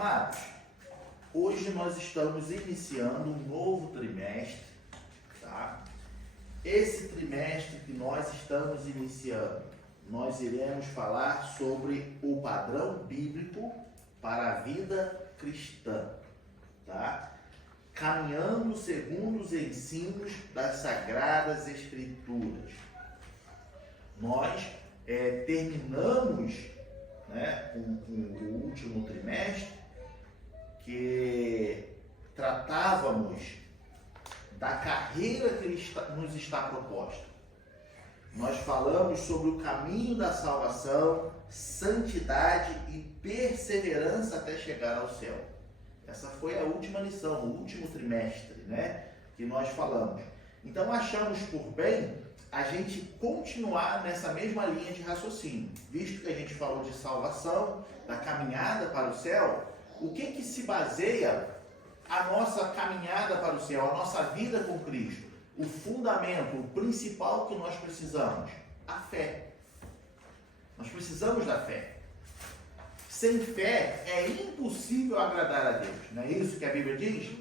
Amados, hoje nós estamos iniciando um novo trimestre, tá? Esse trimestre que nós estamos iniciando, nós iremos falar sobre o padrão bíblico para a vida cristã, tá? Caminhando segundo os ensinos das Sagradas Escrituras. Nós terminamos, né, o último trimestre que tratávamos da carreira que nos está proposta. Nós falamos sobre o caminho da salvação, santidade e perseverança até chegar ao céu. Essa foi a última lição, o último trimestre, né, que nós falamos. Então achamos por bem a gente continuar nessa mesma linha de raciocínio. Visto que a gente falou de salvação, da caminhada para o céu, o que se baseia a nossa caminhada para o céu, a nossa vida com Cristo? O fundamento, o principal que nós precisamos, a fé. Nós precisamos da fé. Sem fé é impossível agradar a Deus. Não é isso que a Bíblia diz?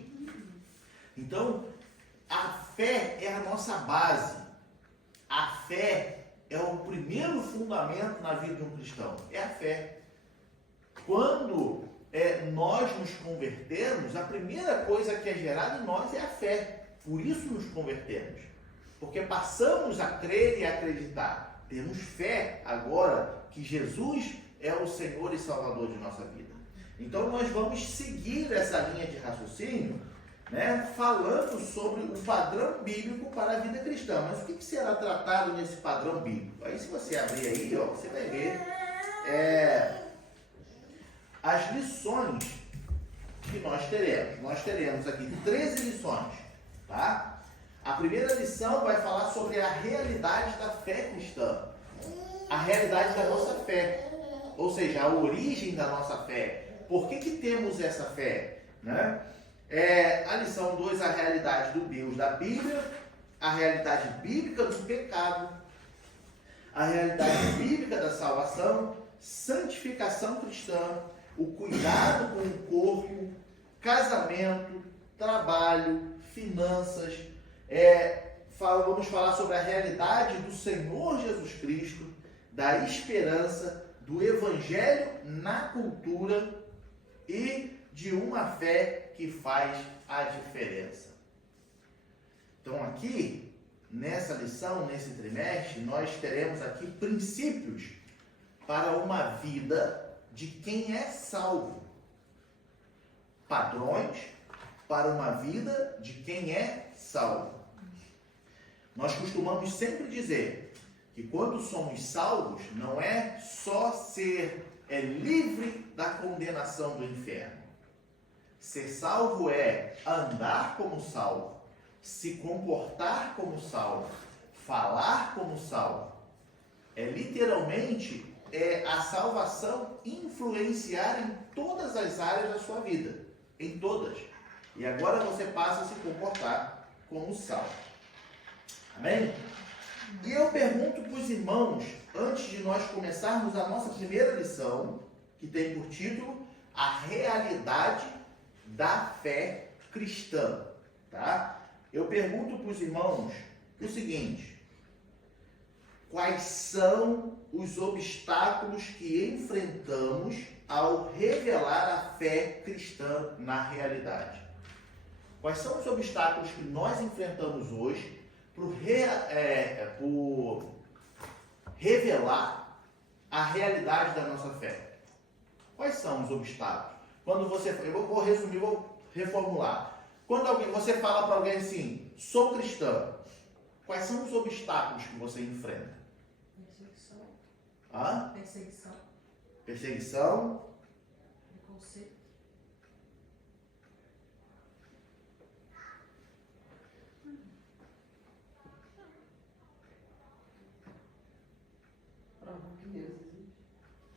Então, a fé é a nossa base. A fé é o primeiro fundamento na vida de um cristão. É a fé. Quando nós nos convertemos, a primeira coisa que é gerada em nós é a fé. Por isso nos convertemos. Porque passamos a crer e a acreditar. Temos fé agora que Jesus é o Senhor e Salvador de nossa vida. Então nós vamos seguir essa linha de raciocínio, né, falando sobre o padrão bíblico para a vida cristã. Mas o que será tratado nesse padrão bíblico? Aí se você abrir aí, ó, você vai ver as lições que nós teremos. Nós teremos aqui 13 lições, tá? A primeira lição vai falar sobre a realidade da fé cristã, a realidade da nossa fé, ou seja, a origem da nossa fé. Por que temos essa fé, né? A lição 2, a realidade do Deus da Bíblia, a realidade bíblica do pecado, a realidade bíblica da salvação, santificação cristã, o cuidado com o corpo, casamento, trabalho, finanças. Vamos falar sobre a realidade do Senhor Jesus Cristo, da esperança, do Evangelho na cultura e de uma fé que faz a diferença. Então aqui, nessa lição, nesse trimestre, nós teremos aqui princípios para uma vida de quem é salvo. Padrões para uma vida de quem é salvo. Nós costumamos sempre dizer que quando somos salvos, não é só ser livre da condenação do inferno. Ser salvo é andar como salvo, se comportar como salvo, falar como salvo. Literalmente, a salvação influenciar em todas as áreas da sua vida. Em todas. E agora você passa a se comportar como salvo. Amém? E eu pergunto para os irmãos, antes de nós começarmos a nossa primeira lição, que tem por título A Realidade da Fé Cristã, tá? Eu pergunto para os irmãos o seguinte: quais são os obstáculos que enfrentamos ao revelar a fé cristã na realidade? Quais são os obstáculos que nós enfrentamos hoje por revelar a realidade da nossa fé? Quais são os obstáculos? Eu vou resumir, vou reformular. Quando você fala para alguém assim, sou cristão, quais são os obstáculos que você enfrenta? Perseguição. Hã? Perseguição. Perseguição. Preconceito. Provar que Deus existe.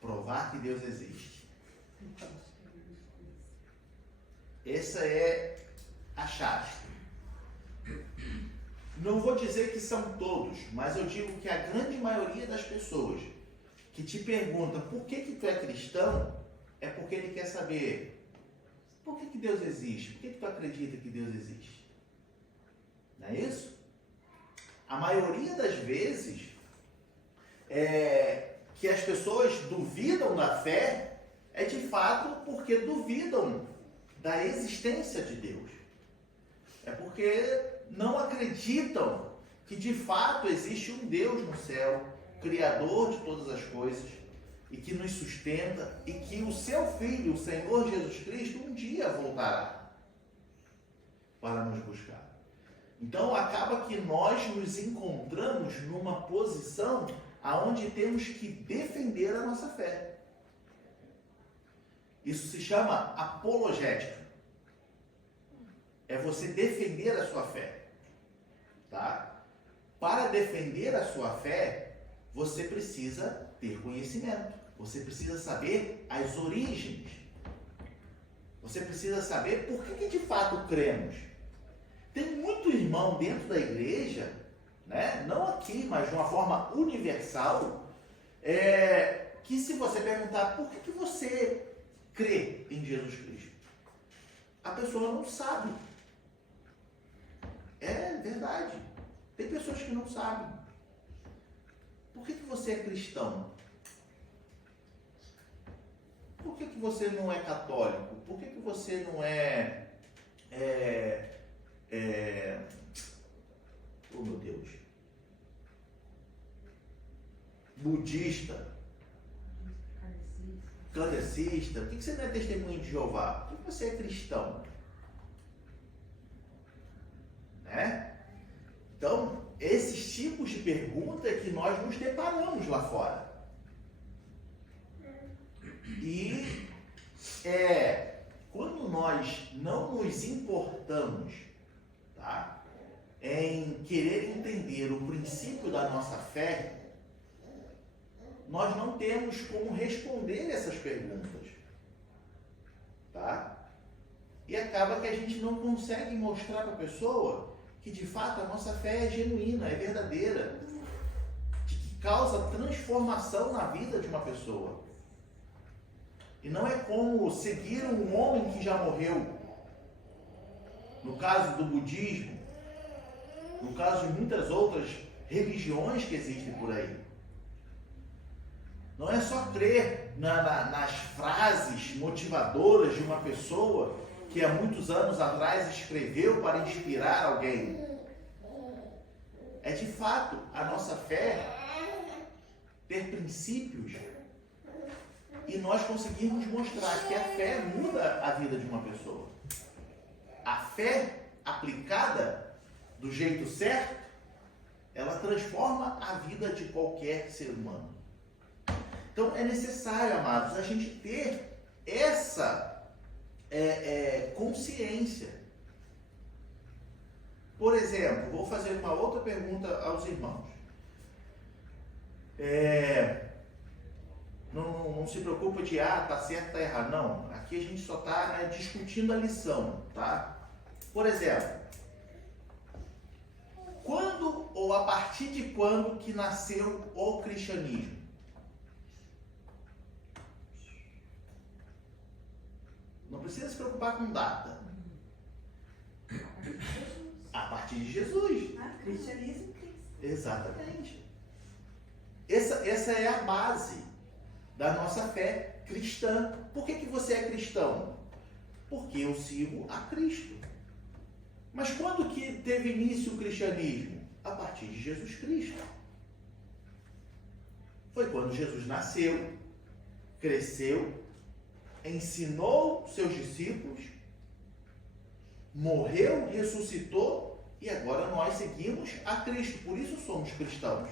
Provar que Deus existe. Essa é a chave. Não vou dizer que são todos, mas eu digo que a grande maioria das pessoas que te perguntam por que tu é cristão, é porque ele quer saber Por que Deus existe? Por que tu acredita que Deus existe? Não é isso? A maioria das vezes que as pessoas duvidam da fé é de fato porque duvidam da existência de Deus. É porque não acreditam que de fato existe um Deus no céu, Criador de todas as coisas, e que nos sustenta, e que o seu Filho, o Senhor Jesus Cristo, um dia voltará para nos buscar. Então acaba que nós nos encontramos numa posição aonde temos que defender a nossa fé. Isso se chama apologética. É você defender a sua fé. Tá? Para defender a sua fé, você precisa ter conhecimento. Você precisa saber as origens. Você precisa saber por que de fato cremos. Tem muito irmão dentro da igreja, né? Não aqui, mas de uma forma universal, que se você perguntar por que você crê em Jesus Cristo, a pessoa não sabe. É verdade. Tem pessoas que não sabem. Por que você é cristão? Por que você não é católico? Por que você não oh meu Deus, budista, kardecista? Por que você não é testemunho de Jeová? Por que você é cristão? Né? Então, esses tipos de pergunta é que nós nos deparamos lá fora. E quando nós não nos importamos, tá, em querer entender o princípio da nossa fé, nós não temos como responder essas perguntas. Tá? E acaba que a gente não consegue mostrar para a pessoa que de fato a nossa fé é genuína, é verdadeira, de que causa transformação na vida de uma pessoa. E não é como seguir um homem que já morreu. No caso do budismo, no caso de muitas outras religiões que existem por aí. Não é só crer nas frases motivadoras de uma pessoa que há muitos anos atrás escreveu para inspirar alguém. É de fato a nossa fé ter princípios e nós conseguirmos mostrar que a fé muda a vida de uma pessoa. A fé aplicada do jeito certo, ela transforma a vida de qualquer ser humano. Então é necessário, amados, a gente ter essa consciência. Por exemplo, vou fazer uma outra pergunta aos irmãos. Não se preocupa de, tá certo, tá errado. Não, aqui a gente só está discutindo a lição, tá? Por exemplo, quando ou a partir de quando que nasceu o cristianismo? Não precisa se preocupar com data. A partir de Jesus. Cristianismo, Cristo. Exatamente. Essa é a base da nossa fé cristã. Por que você é cristão? Porque eu sigo a Cristo. Mas quando que teve início o cristianismo? A partir de Jesus Cristo. Foi quando Jesus nasceu, cresceu, ensinou seus discípulos, morreu, ressuscitou e agora nós seguimos a Cristo. Por isso somos cristãos.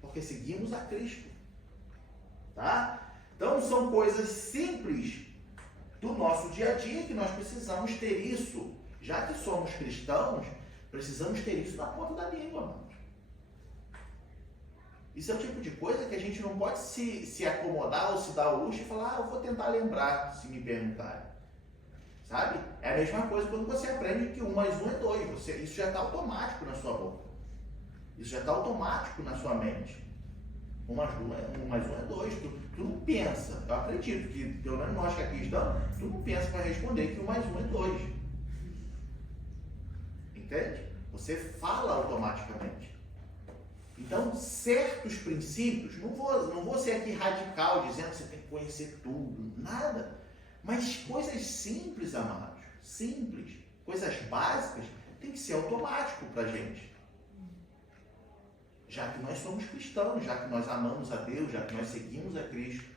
Porque seguimos a Cristo. Tá? Então são coisas simples do nosso dia a dia que nós precisamos ter isso. Já que somos cristãos, precisamos ter isso na ponta da língua, mano. Isso é o tipo de coisa que a gente não pode se acomodar ou se dar o luxo e falar, eu vou tentar lembrar se me perguntarem. Sabe? É a mesma coisa quando você aprende que 1 mais 1 é 2. Isso já está automático na sua boca. Isso já está automático na sua mente. 1 mais 1 é 2. Tu não pensa. Eu acredito que, pelo menos nós que aqui estamos, tu não pensa para responder que 1 mais 1 é 2. Entende? Você fala automaticamente. Então, certos princípios, não vou ser aqui radical, dizendo que você tem que conhecer tudo, nada. Mas coisas simples, amados, simples, coisas básicas, tem que ser automático para a gente. Já que nós somos cristãos, já que nós amamos a Deus, já que nós seguimos a Cristo.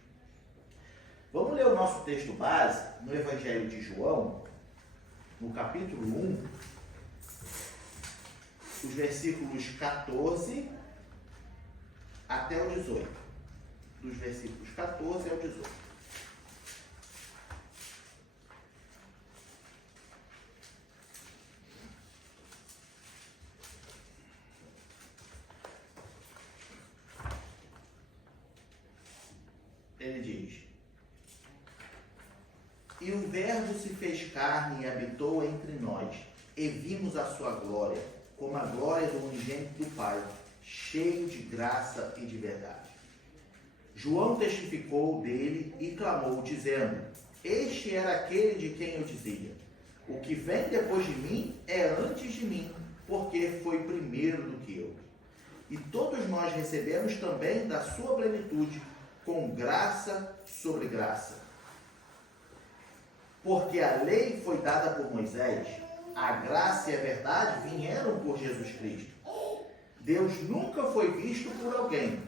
Vamos ler o nosso texto base no Evangelho de João, no capítulo 1, os versículos 14 até o 18. Dos versículos 14 ao 18. Ele diz: E o Verbo se fez carne e habitou entre nós, e vimos a sua glória, como a glória do unigênito do Pai, cheio de graça e de verdade. João testificou dele e clamou, dizendo: Este era aquele de quem eu dizia: O que vem depois de mim é antes de mim, porque foi primeiro do que eu. E todos nós recebemos também da sua plenitude, com graça sobre graça. Porque a lei foi dada por Moisés, a graça e a verdade vieram por Jesus Cristo. Deus nunca foi visto por alguém.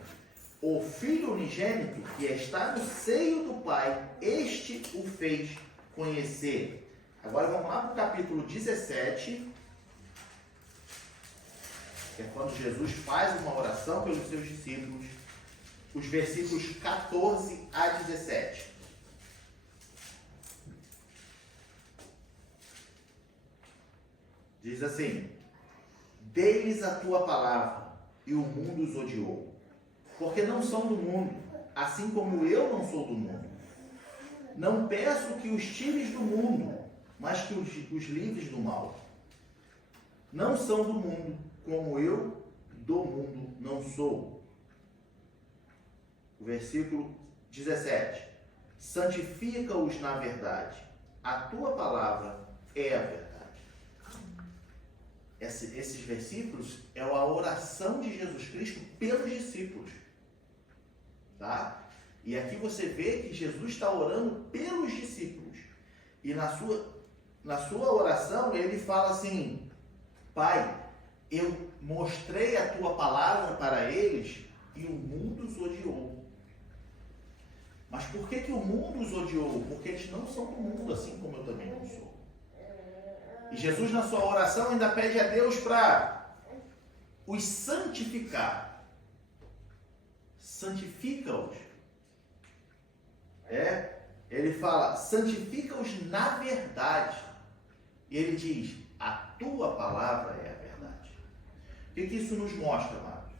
O Filho unigênito que está no seio do Pai, este o fez conhecer. Agora vamos lá para o capítulo 17, que é quando Jesus faz uma oração pelos seus discípulos. Os versículos 14 a 17. Diz assim: Dei-lhes a tua palavra, e o mundo os odiou, porque não são do mundo, assim como eu não sou do mundo. Não peço que os tires do mundo, mas que os livres do mal. Não são do mundo, como eu do mundo não sou. Versículo 17. Santifica-os na verdade. A tua palavra é a verdade. Esses versículos é a oração de Jesus Cristo pelos discípulos. Tá? E aqui você vê que Jesus está orando pelos discípulos. E na sua oração ele fala assim: Pai, eu mostrei a tua palavra para eles e o mundo os odiou. Mas por que o mundo os odiou? Porque eles não são do mundo, assim como eu também não sou. E Jesus, na sua oração, ainda pede a Deus para os santificar. Santifica-os. Ele fala, santifica-os na verdade. E ele diz, a tua palavra é a verdade. O que isso nos mostra, amado?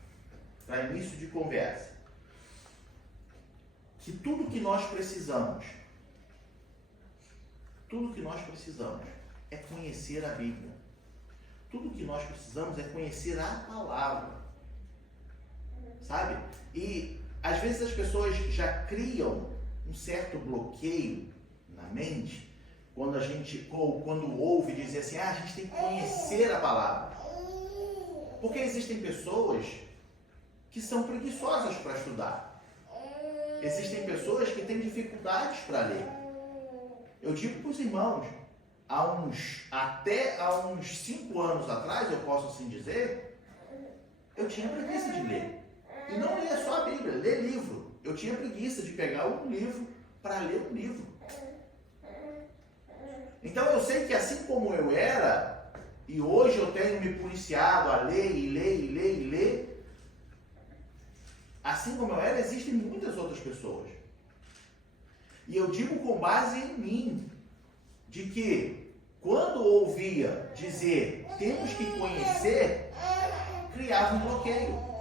Para início de conversa. Que tudo que nós precisamos é conhecer a Bíblia. Tudo que nós precisamos é conhecer a palavra. Sabe? E às vezes as pessoas já criam um certo bloqueio na mente quando ouve dizer assim, a gente tem que conhecer a palavra. Porque existem pessoas que são preguiçosas para estudar. Existem pessoas que têm dificuldades para ler. Eu digo para os irmãos, até há uns 5 anos atrás, eu posso assim dizer, eu tinha preguiça de ler. E não ler só a Bíblia, ler livro. Eu tinha preguiça de pegar um livro para ler um livro. Então eu sei que assim como eu era, e hoje eu tenho me policiado a ler e ler e ler e ler, assim como eu era, existem muitas outras pessoas. E eu digo com base em mim, de que quando ouvia dizer temos que conhecer, criava um bloqueio.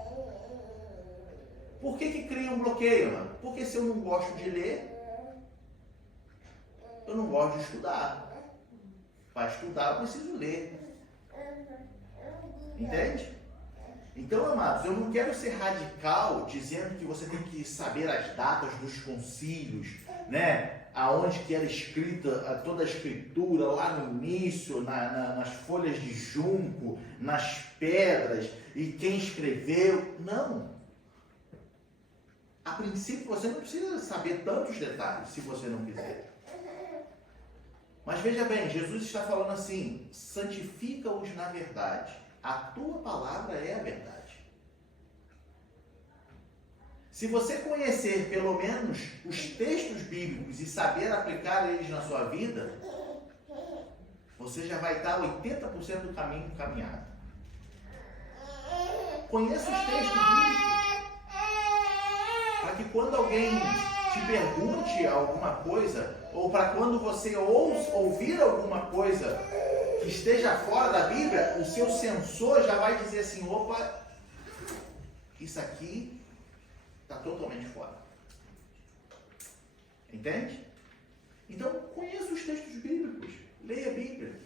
Por que cria um bloqueio, mano? Porque se eu não gosto de ler, eu não gosto de estudar. Para estudar eu preciso ler. Entende? Então, amados, eu não quero ser radical dizendo que você tem que saber as datas dos concílios, né? Aonde que era escrita toda a escritura, lá no início, nas folhas de junco, nas pedras, e quem escreveu. Não. A princípio, você não precisa saber tantos detalhes, se você não quiser. Mas veja bem, Jesus está falando assim: santifica-os na verdade. A tua palavra é a verdade. Se você conhecer pelo menos os textos bíblicos e saber aplicar eles na sua vida, você já vai estar 80% do caminho caminhado. Conheça os textos bíblicos, para que quando alguém te pergunte alguma coisa, ou para quando você ouvir alguma coisa que esteja fora da Bíblia, o seu sensor já vai dizer assim: opa, isso aqui está totalmente fora. Entende? Então, conheça os textos bíblicos, leia a Bíblia.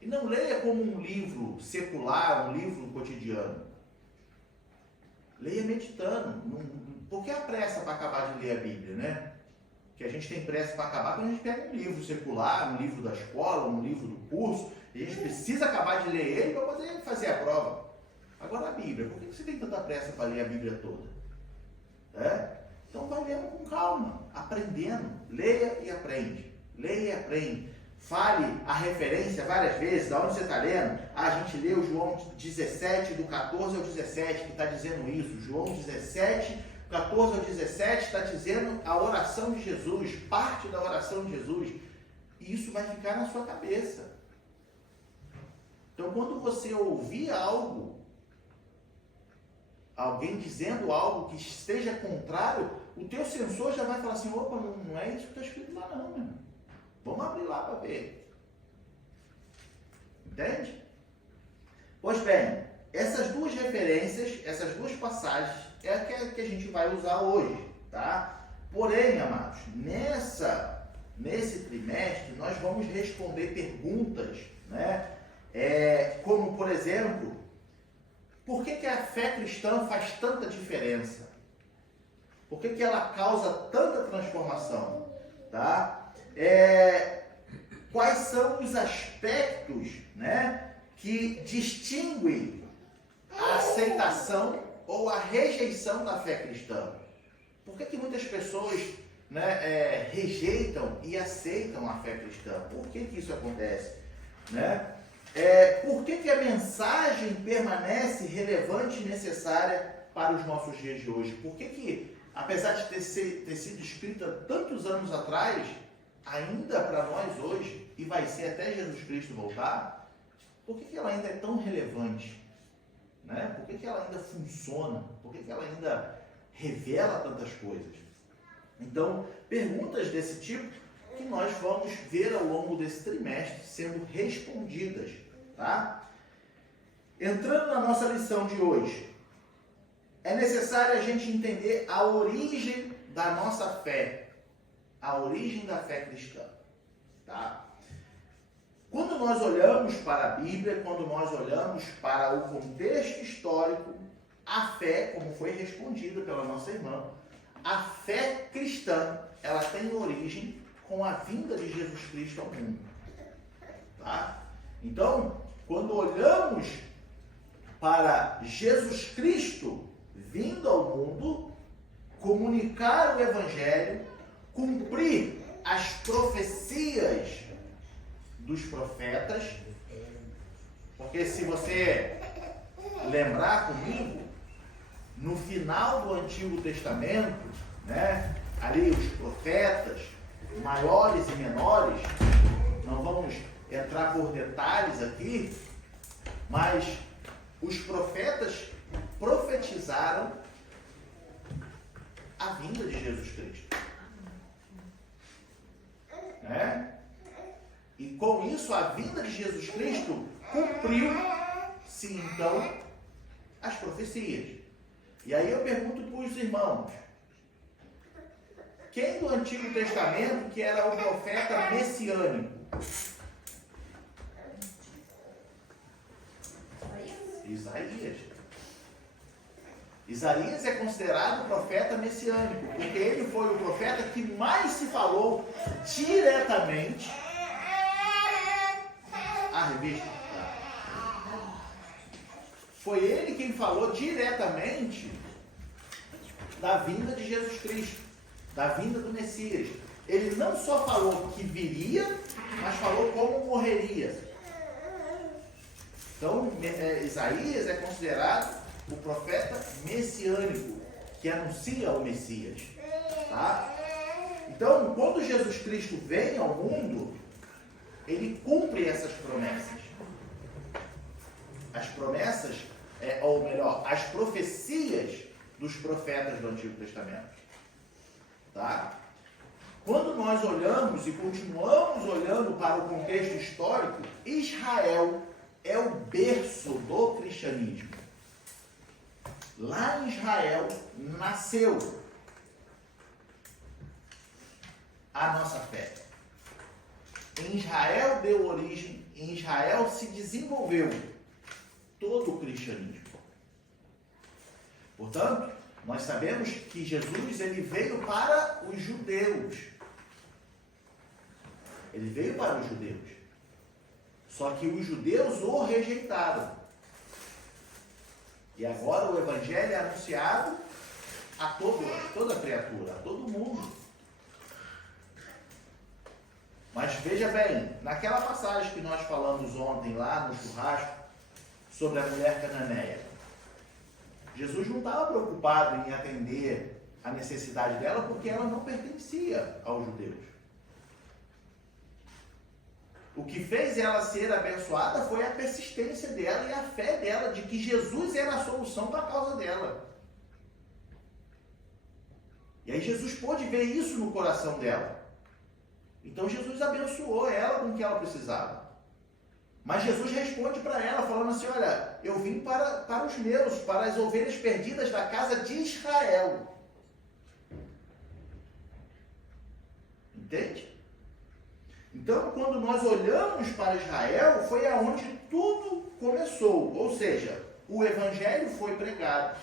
E não leia como um livro secular, um livro cotidiano. Leia meditando. Por que a pressa para acabar de ler a Bíblia, né? Que a gente tem pressa para acabar quando a gente pega um livro secular, um livro da escola, um livro do curso, e a gente precisa acabar de ler ele para poder fazer a prova. Agora a Bíblia, por que você tem tanta pressa para ler a Bíblia toda? Então vai lendo com calma, aprendendo. Leia e aprende. Leia e aprende. Fale a referência várias vezes, da onde você está lendo. A gente leu João 17, do 14 ao 17, que está dizendo isso. João 17, 14 ao 17 está dizendo a oração de Jesus, parte da oração de Jesus. E isso vai ficar na sua cabeça. Então, quando você ouvir algo, alguém dizendo algo que esteja contrário, o teu sensor já vai falar assim: opa, não é isso que está escrito lá não, meu irmão. Vamos abrir lá para ver. Entende? Pois bem, essas duas referências, essas duas passagens, é a que a gente vai usar hoje, tá? Porém, amados, nesse trimestre, nós vamos responder perguntas, né? Como, por exemplo, por que a fé cristã faz tanta diferença? Por que ela causa tanta transformação? Tá? Quais são os aspectos, né, que distinguem a aceitação ou a rejeição da fé cristã? Por que muitas pessoas, né, rejeitam e aceitam a fé cristã? Por que isso acontece? Né? Por que a mensagem permanece relevante e necessária para os nossos dias de hoje? Por que apesar de ter sido escrita tantos anos atrás, ainda para nós hoje, e vai ser até Jesus Cristo voltar, por que ela ainda é tão relevante? Né? Por que ela ainda funciona? Por que ela ainda revela tantas coisas? Então, perguntas desse tipo que nós vamos ver ao longo desse trimestre sendo respondidas, tá? Entrando na nossa lição de hoje, é necessário a gente entender a origem da nossa fé, a origem da fé cristã, tá? Quando nós olhamos para a Bíblia, quando nós olhamos para o contexto histórico, a fé, como foi respondida pela nossa irmã, a fé cristã, ela tem origem com a vinda de Jesus Cristo ao mundo, tá? Então, quando olhamos para Jesus Cristo vindo ao mundo, comunicar o Evangelho, cumprir as profecias dos profetas, porque se você lembrar comigo, no final do Antigo Testamento, né, ali os profetas, maiores e menores, não vamos entrar por detalhes aqui, mas os profetas profetizaram a vinda de Jesus Cristo. Né? E com isso, a vinda de Jesus Cristo cumpriu-se, então, as profecias. E aí eu pergunto para os irmãos, quem do Antigo Testamento que era o profeta messiânico? Isaías. Isaías é considerado profeta messiânico, porque ele foi o profeta que mais se falou diretamente. A revista. Foi ele quem falou diretamente da vinda de Jesus Cristo, da vinda do Messias. Ele não só falou que viria, mas falou como morreria. Então, Isaías é considerado o profeta messiânico, que anuncia o Messias. Tá? Então, quando Jesus Cristo vem ao mundo, ele cumpre essas promessas. As promessas, ou melhor, as profecias dos profetas do Antigo Testamento. Tá? Quando nós olhamos e continuamos olhando para o contexto histórico, Israel é o berço do cristianismo. Lá em Israel nasceu a nossa fé. Em Israel deu origem, em Israel se desenvolveu todo o cristianismo. Portanto, nós sabemos que Jesus ele veio para os judeus. Ele veio para os judeus. Só que os judeus o rejeitaram. E agora o evangelho é anunciado a toda criatura, a todo mundo. Mas veja bem, naquela passagem que nós falamos ontem lá no churrasco, sobre a mulher cananeia, Jesus não estava preocupado em atender a necessidade dela porque ela não pertencia aos judeus. O que fez ela ser abençoada foi a persistência dela e a fé dela de que Jesus era a solução para a causa dela. E aí Jesus pôde ver isso no coração dela. Então Jesus abençoou ela com o que ela precisava. Mas Jesus responde para ela falando assim, olha, eu vim para os meus, para as ovelhas perdidas da casa de Israel. Entende? Então, quando nós olhamos para Israel, foi aonde tudo começou. Ou seja, o evangelho foi pregado,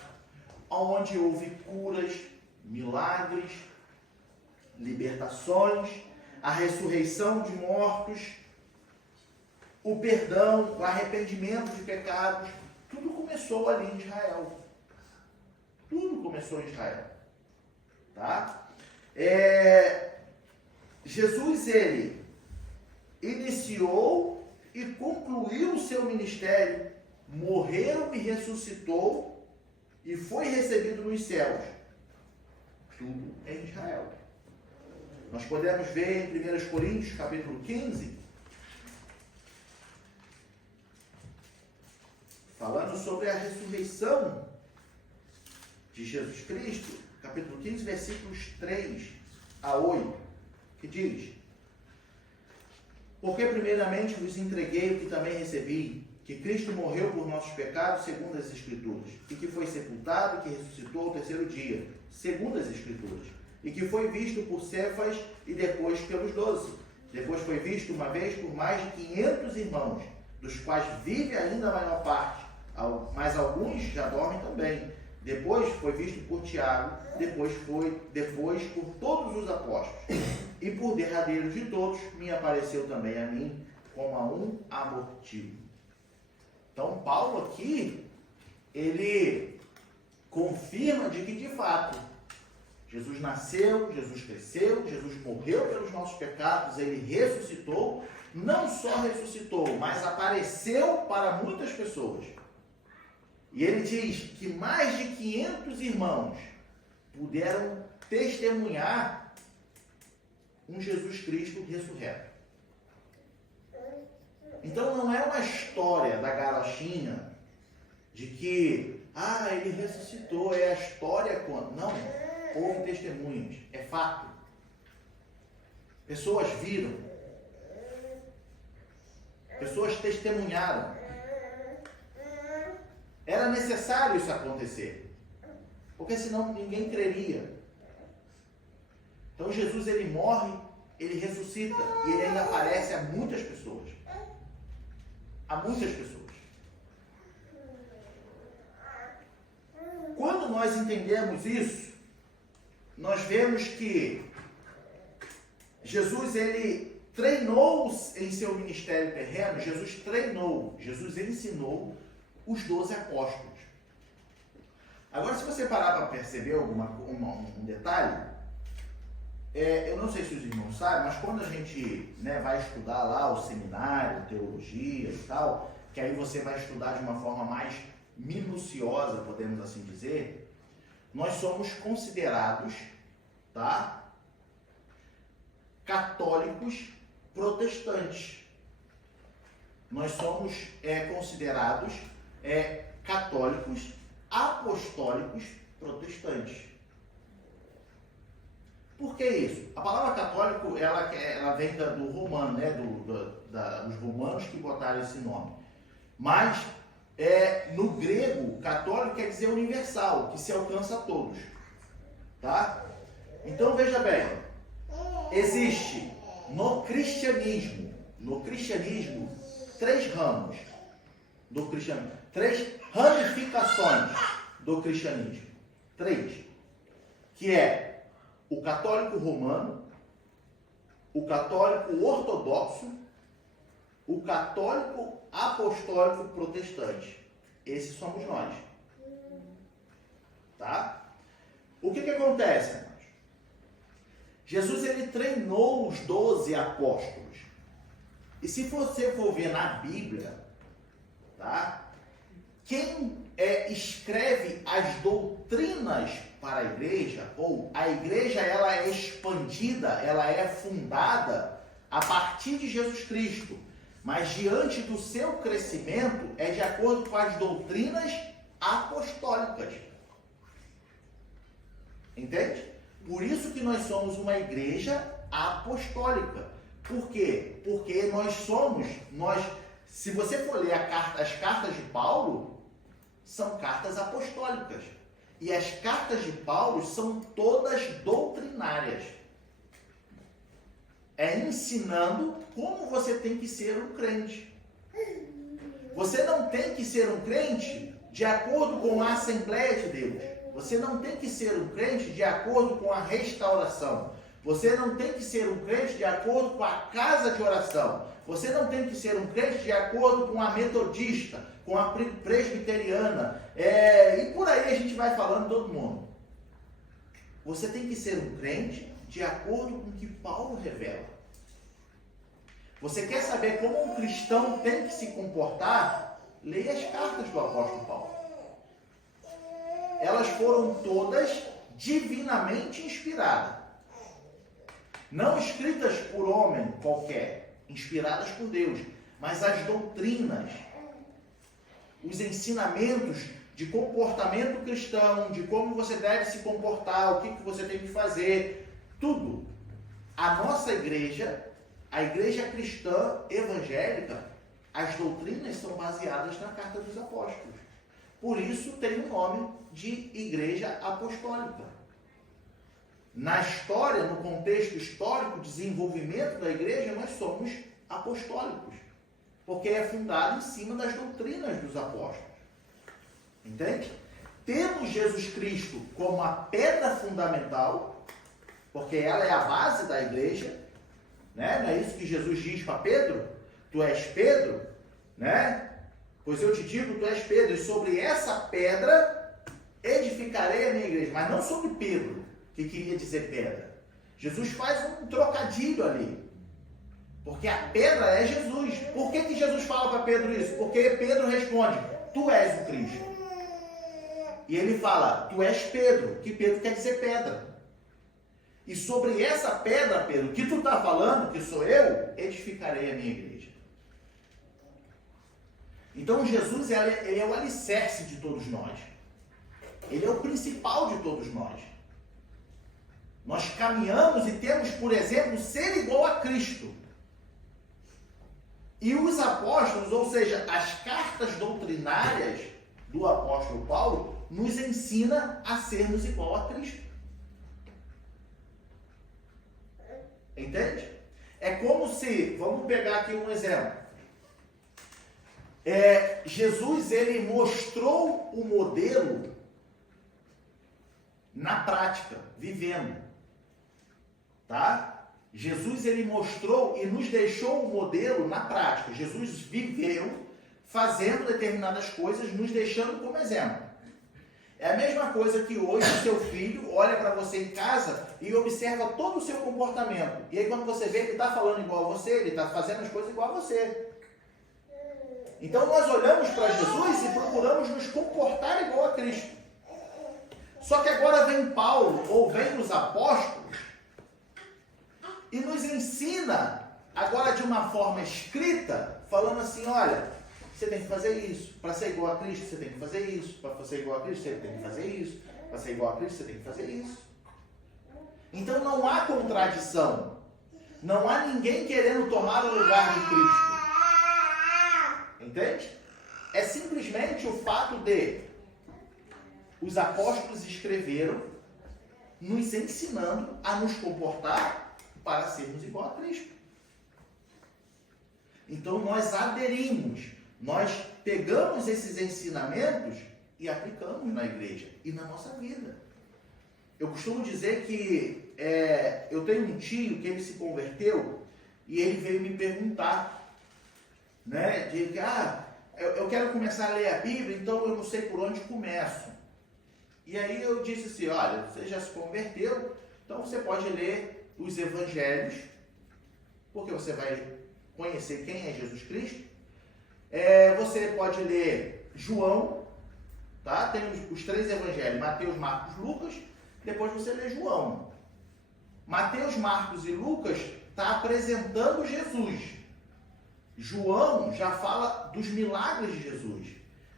onde houve curas, milagres, libertações, a ressurreição de mortos, o perdão, o arrependimento de pecados. Tudo começou ali em Israel. Tudo começou em Israel. Tá? Jesus, ele iniciou e concluiu o seu ministério, morreu e ressuscitou e foi recebido nos céus. Tudo em Israel. Nós podemos ver em 1 Coríntios, capítulo 15, falando sobre a ressurreição de Jesus Cristo, capítulo 15, versículos 3 a 8, que diz: porque primeiramente vos entreguei o que também recebi, que Cristo morreu por nossos pecados, segundo as Escrituras, e que foi sepultado e que ressuscitou ao terceiro dia, segundo as Escrituras, e que foi visto por Cefas e depois pelos 12. Depois foi visto uma vez por mais de 500 irmãos, dos quais vive ainda a maior parte, mas alguns já dormem também. Depois foi visto por Tiago, depois por todos os apóstolos. E por derradeiro de todos, me apareceu também a mim, como a um abortivo. Então, Paulo aqui, ele confirma de que, de fato, Jesus nasceu, Jesus cresceu, Jesus morreu pelos nossos pecados, ele ressuscitou. Não só ressuscitou, mas apareceu para muitas pessoas. E ele diz que mais de 500 irmãos puderam testemunhar um Jesus Cristo ressurreto. Então não é uma história da garochinha de que, ele ressuscitou, é a história quando. Não, houve testemunhas, é fato. Pessoas viram, pessoas testemunharam. Era necessário isso acontecer, porque senão ninguém creria. Então Jesus, ele morre, ele ressuscita e ele ainda aparece a muitas pessoas. A muitas pessoas. Quando quando nós entendemos isso, nós vemos que Jesus, ele treinou em seu ministério terreno, Jesus ensinou os 12 apóstolos. Agora, se você parar para perceber um detalhe, eu não sei se os irmãos sabem, mas quando a gente vai estudar lá o seminário, teologia e tal, que aí você vai estudar de uma forma mais minuciosa, podemos assim dizer, nós somos considerados, tá, católicos protestantes. Nós somos considerados católicos apostólicos protestantes. Por que isso? A palavra católico, ela vem do romano, dos romanos que botaram esse nome. Mas, no grego, católico quer dizer universal, que se alcança a todos. Tá? Então, veja bem, existe no cristianismo, três ramos do cristianismo, três ramificações do cristianismo. Três. Que é o católico romano, o católico ortodoxo, o católico apostólico protestante. Esses somos nós. Tá? O que acontece, irmãos? Jesus, ele treinou os 12 apóstolos. E se você for ver na Bíblia, tá? Quem escreve as doutrinas para a igreja, ou a igreja, ela é expandida, ela é fundada a partir de Jesus Cristo, mas diante do seu crescimento é de acordo com as doutrinas apostólicas. Entende? Por isso que nós somos uma igreja apostólica. Por quê? Porque se você for ler as cartas de Paulo, são cartas apostólicas. E as cartas de Paulo são todas doutrinárias. É ensinando como você tem que ser um crente. Você não tem que ser um crente de acordo com a Assembleia de Deus. Você não tem que ser um crente de acordo com a restauração. Você não tem que ser um crente de acordo com a casa de oração. Você não tem que ser um crente de acordo com a metodista, com a presbiteriana. E por aí a gente vai falando todo mundo. Você tem que ser um crente de acordo com o que Paulo revela. Você quer saber como um cristão tem que se comportar? Leia as cartas do apóstolo Paulo. Elas foram todas divinamente inspiradas. Não escritas por homem qualquer, inspiradas por Deus. Mas as doutrinas, os ensinamentos de comportamento cristão, de como você deve se comportar, o que você tem que fazer, tudo. A nossa igreja, a igreja cristã evangélica, as doutrinas são baseadas na Carta dos Apóstolos. Por isso tem o nome de Igreja Apostólica. Na história, no contexto histórico, desenvolvimento da igreja, nós somos apostólicos. Porque é fundado em cima das doutrinas dos apóstolos. Entende? Temos Jesus Cristo como a pedra fundamental, porque ela é a base da igreja, né? Não é isso que Jesus diz para Pedro? Tu és Pedro, né? Pois eu te digo, tu és Pedro, e sobre essa pedra edificarei a minha igreja. Mas não sobre Pedro, que queria dizer pedra. Jesus faz um trocadilho ali. Porque a pedra é Jesus. Por que Jesus fala para Pedro isso? Porque Pedro responde, tu és o Cristo. E ele fala, tu és Pedro, que Pedro quer dizer pedra. E sobre essa pedra, Pedro, que tu está falando, que sou eu, edificarei a minha igreja. Então Jesus, ele é o alicerce de todos nós. Ele é o principal de todos nós. Nós caminhamos e temos, por exemplo, ser igual a Cristo. E os apóstolos, ou seja, as cartas doutrinárias do apóstolo Paulo, nos ensina a sermos igual a Cristo. Entende? É como se, vamos pegar aqui um exemplo. Jesus, ele mostrou o modelo na prática, vivendo. Tá? Jesus, ele mostrou e nos deixou o modelo na prática. Jesus viveu fazendo determinadas coisas, nos deixando como exemplo. É a mesma coisa que hoje o seu filho olha para você em casa e observa todo o seu comportamento. E aí quando você vê que ele está falando igual a você, ele está fazendo as coisas igual a você. Então nós olhamos para Jesus e procuramos nos comportar igual a Cristo. Só que agora vem Paulo, ou vem os apóstolos, e nos ensina, agora de uma forma escrita, falando assim, olha, você tem que fazer isso. Para ser igual a Cristo, você tem que fazer isso. Para ser igual a Cristo, você tem que fazer isso. Para ser igual a Cristo, você tem que fazer isso. Então não há contradição. Não há ninguém querendo tomar o lugar de Cristo. Entende? É simplesmente o fato de os apóstolos escreveram nos ensinando a nos comportar para sermos igual a Cristo. Então nós aderimos, nós pegamos esses ensinamentos e aplicamos na igreja e na nossa vida. Eu costumo dizer que eu tenho um tio que ele se converteu e ele veio me perguntar, né, de que eu quero começar a ler a Bíblia, então eu não sei por onde começo. E aí eu disse assim, olha, você já se converteu, então você pode ler os evangelhos, porque você vai conhecer quem é Jesus Cristo. Você pode ler João, tá? Tem os 3 evangelhos, Mateus, Marcos, Lucas, depois você lê João. Mateus, Marcos e Lucas está apresentando Jesus. João já fala dos milagres de Jesus.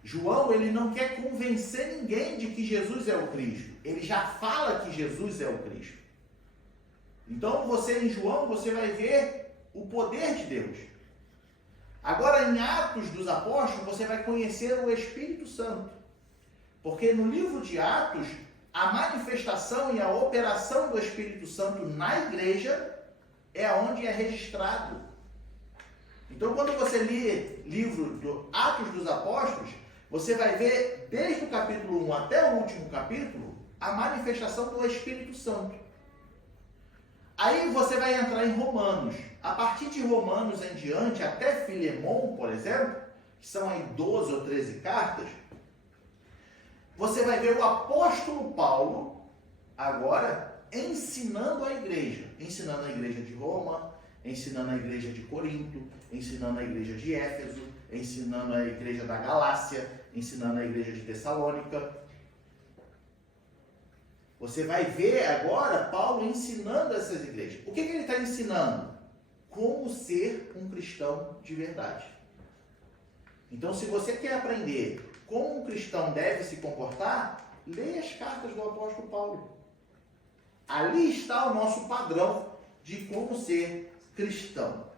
João, ele não quer convencer ninguém de que Jesus é o Cristo. Ele já fala que Jesus é o Cristo. Então, você em João, você vai ver o poder de Deus. Agora, em Atos dos Apóstolos, você vai conhecer o Espírito Santo. Porque no livro de Atos, a manifestação e a operação do Espírito Santo na igreja é onde é registrado. Então, quando você lê livro do Atos dos Apóstolos, você vai ver, desde o capítulo 1 até o último capítulo, a manifestação do Espírito Santo. Aí você vai entrar em Romanos. A partir de Romanos em diante, até Filemão, por exemplo, que são aí 12 ou 13 cartas, você vai ver o apóstolo Paulo, agora, ensinando a igreja de Roma, ensinando a igreja de Corinto, ensinando a igreja de Éfeso, ensinando a igreja da Galácia, ensinando a igreja de Tessalônica. Você vai ver agora Paulo ensinando essas igrejas. O que ele está ensinando? Como ser um cristão de verdade. Então, se você quer aprender como um cristão deve se comportar, leia as cartas do apóstolo Paulo. Ali está o nosso padrão de como ser cristão.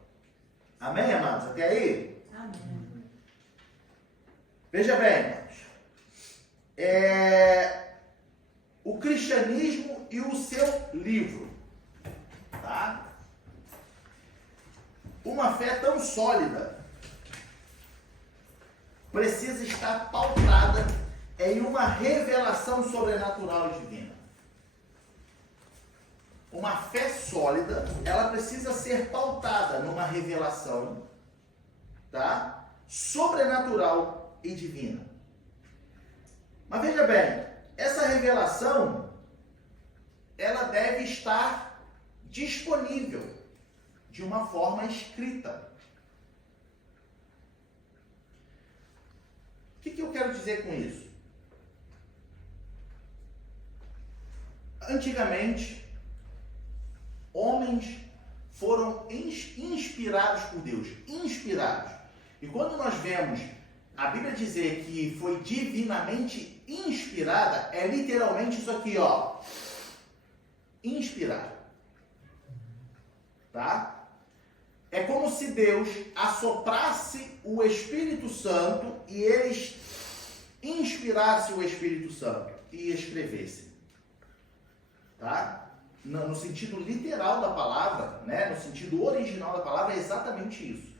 Amém, amados? Até aí? Amém. Veja bem, irmãos. O cristianismo e o seu livro. Tá? Uma fé tão sólida precisa estar pautada em uma revelação sobrenatural e divina. Uma fé sólida, ela precisa ser pautada numa revelação, tá? Sobrenatural e divina. Mas veja bem, essa revelação, ela deve estar disponível de uma forma escrita. O que eu quero dizer com isso? Antigamente, homens foram inspirados por Deus. Inspirados. E quando nós vemos a Bíblia dizer que foi divinamente inspirada, é literalmente isso aqui, ó. Inspirado. Tá? É como se Deus assoprasse o Espírito Santo e eles inspirassem o Espírito Santo e escrevessem. Tá? No sentido literal da palavra, né? No sentido original da palavra, é exatamente isso.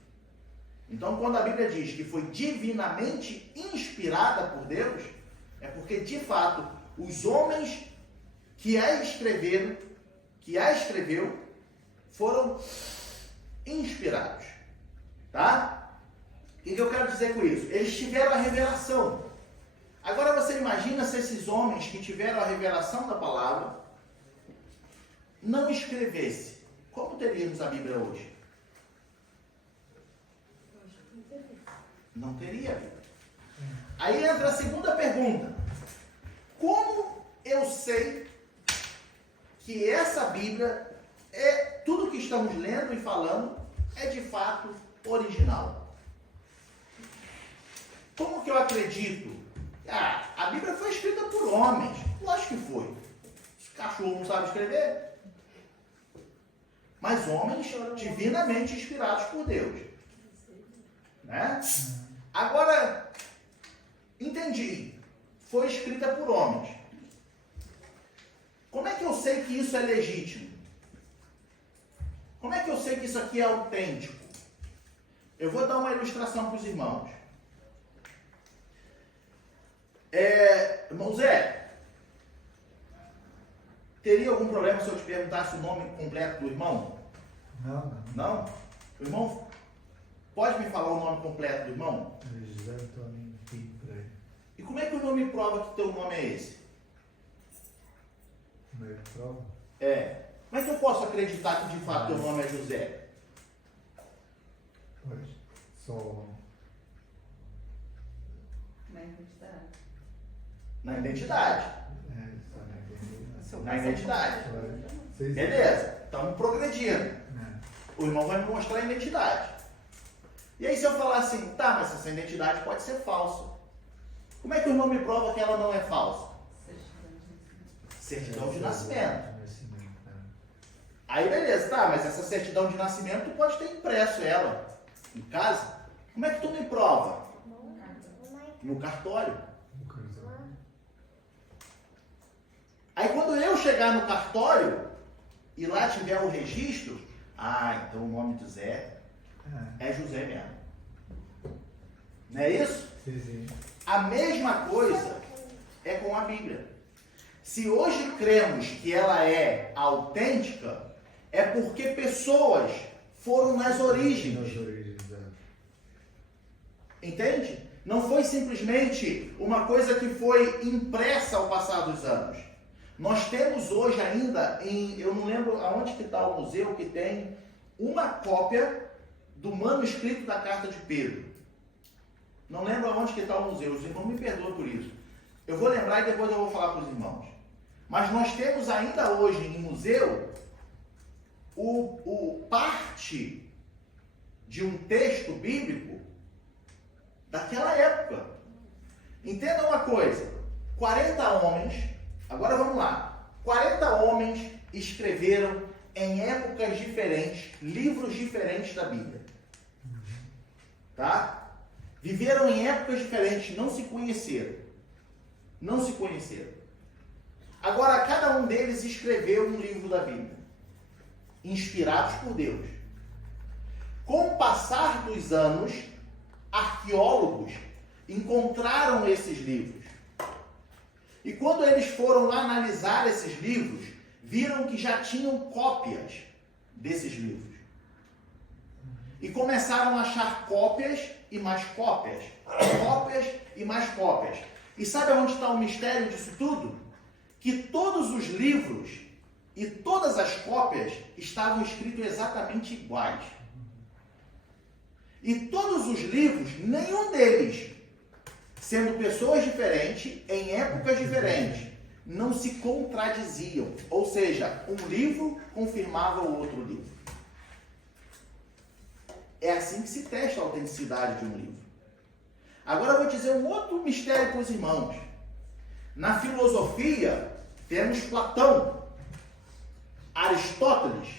Então, quando a Bíblia diz que foi divinamente inspirada por Deus, é porque, de fato, os homens que a escreveu, foram inspirados. Tá? O que eu quero dizer com isso? Eles tiveram a revelação. Agora você imagina se esses homens que tiveram a revelação da palavra não escrevessem. Como teríamos a Bíblia hoje? Não teria Bíblia. Aí entra a segunda pergunta. Como eu sei que essa Bíblia, tudo que estamos lendo e falando, é de fato original? Como que eu acredito? A Bíblia foi escrita por homens. Lógico que foi. Os cachorros não sabem escrever. Mas homens divinamente inspirados por Deus. Né? Agora, entendi. Foi escrita por homens. Como é que eu sei que isso é legítimo? Como é que eu sei que isso aqui é autêntico? Eu vou dar uma ilustração para os irmãos. Irmão Zé, teria algum problema se eu te perguntasse o nome completo do irmão? Não. Não? O irmão, pode me falar o nome completo do irmão? José Antônio Pinto. E como é que o irmão me prova que teu nome é esse? Como é que prova? Como é que eu posso acreditar que de fato teu nome é José? Pois, só Na identidade. só na Na identidade. Vocês... Beleza, estamos progredindo. É. O irmão vai me mostrar a identidade. E aí se eu falar assim, tá, mas essa identidade pode ser falsa. Como é que o irmão me prova que ela não é falsa? Certidão de nascimento. Aí beleza, tá, mas essa certidão de nascimento tu pode ter impresso ela em casa. Como é que tu me prova? No cartório. Aí quando eu chegar no cartório e lá tiver o registro, então o nome do Zé é José mesmo. Não é isso? Sim. A mesma coisa é com a Bíblia. Se hoje cremos que ela é autêntica, é porque pessoas foram nas origens. Entende? Não foi simplesmente uma coisa que foi impressa ao passar dos anos. Nós temos hoje ainda, eu não lembro aonde que está o museu, que tem uma cópia do manuscrito da carta de Pedro. Não lembro aonde que está o museu, os irmãos me perdoam por isso. Eu vou lembrar e depois eu vou falar para os irmãos. Mas nós temos ainda hoje em museu parte de um texto bíblico daquela época. Entenda uma coisa, 40 homens, agora vamos lá, 40 homens escreveram em épocas diferentes, livros diferentes da Bíblia. Tá? Viveram em épocas diferentes, não se conheceram. Não se conheceram. Agora, cada um deles escreveu um livro da Bíblia, inspirados por Deus. Com o passar dos anos, arqueólogos encontraram esses livros. E quando eles foram analisar esses livros, viram que já tinham cópias desses livros. E começaram a achar cópias e mais cópias. Cópias e mais cópias. E sabe onde está o mistério disso tudo? Que todos os livros e todas as cópias estavam escritos exatamente iguais. E todos os livros, nenhum deles, sendo pessoas diferentes, em épocas diferentes, não se contradiziam. Ou seja, um livro confirmava o outro livro. É assim que se testa a autenticidade de um livro. Agora eu vou dizer um outro mistério para os irmãos. Na filosofia, temos Platão, Aristóteles,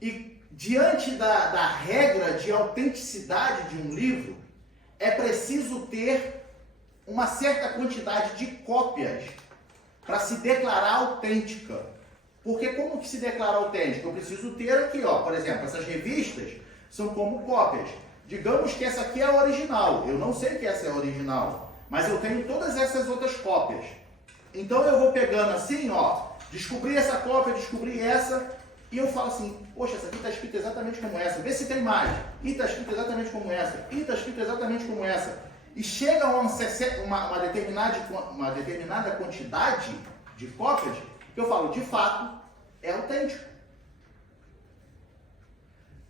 e diante da regra de autenticidade de um livro, é preciso ter uma certa quantidade de cópias para se declarar autêntica. Porque como que se declara autêntica? Eu preciso ter aqui, por exemplo, essas revistas são como cópias. Digamos que essa aqui é a original. Eu não sei que essa é a original, mas eu tenho todas essas outras cópias. Então eu vou pegando assim, ó, descobri essa cópia, descobri essa, e eu falo assim, poxa, essa aqui está escrita exatamente como essa, vê se tem mais, e está escrita exatamente como essa, e está escrita exatamente como essa. E chega a uma determinada quantidade de cópias, que eu falo, de fato, é autêntico.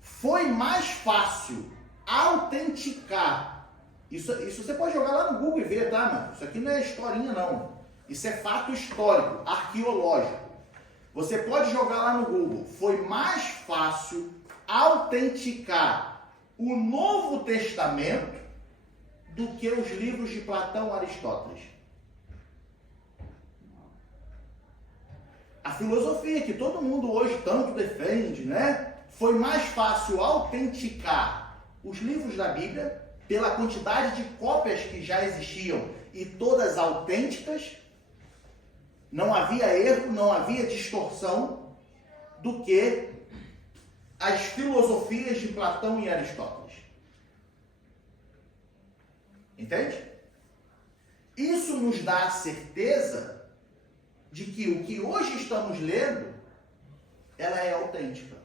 Foi mais fácil autenticar. Isso você pode jogar lá no Google e ver, tá, mano? Isso aqui não é historinha, não. Isso é fato histórico, arqueológico. Você pode jogar lá no Google. Foi mais fácil autenticar o Novo Testamento do que os livros de Platão e Aristóteles. A filosofia que todo mundo hoje tanto defende, né? Foi mais fácil autenticar os livros da Bíblia pela quantidade de cópias que já existiam e todas autênticas. Não havia erro, não havia distorção, do que as filosofias de Platão e Aristóteles. Entende? Isso nos dá a certeza de que o que hoje estamos lendo, ela é autêntica.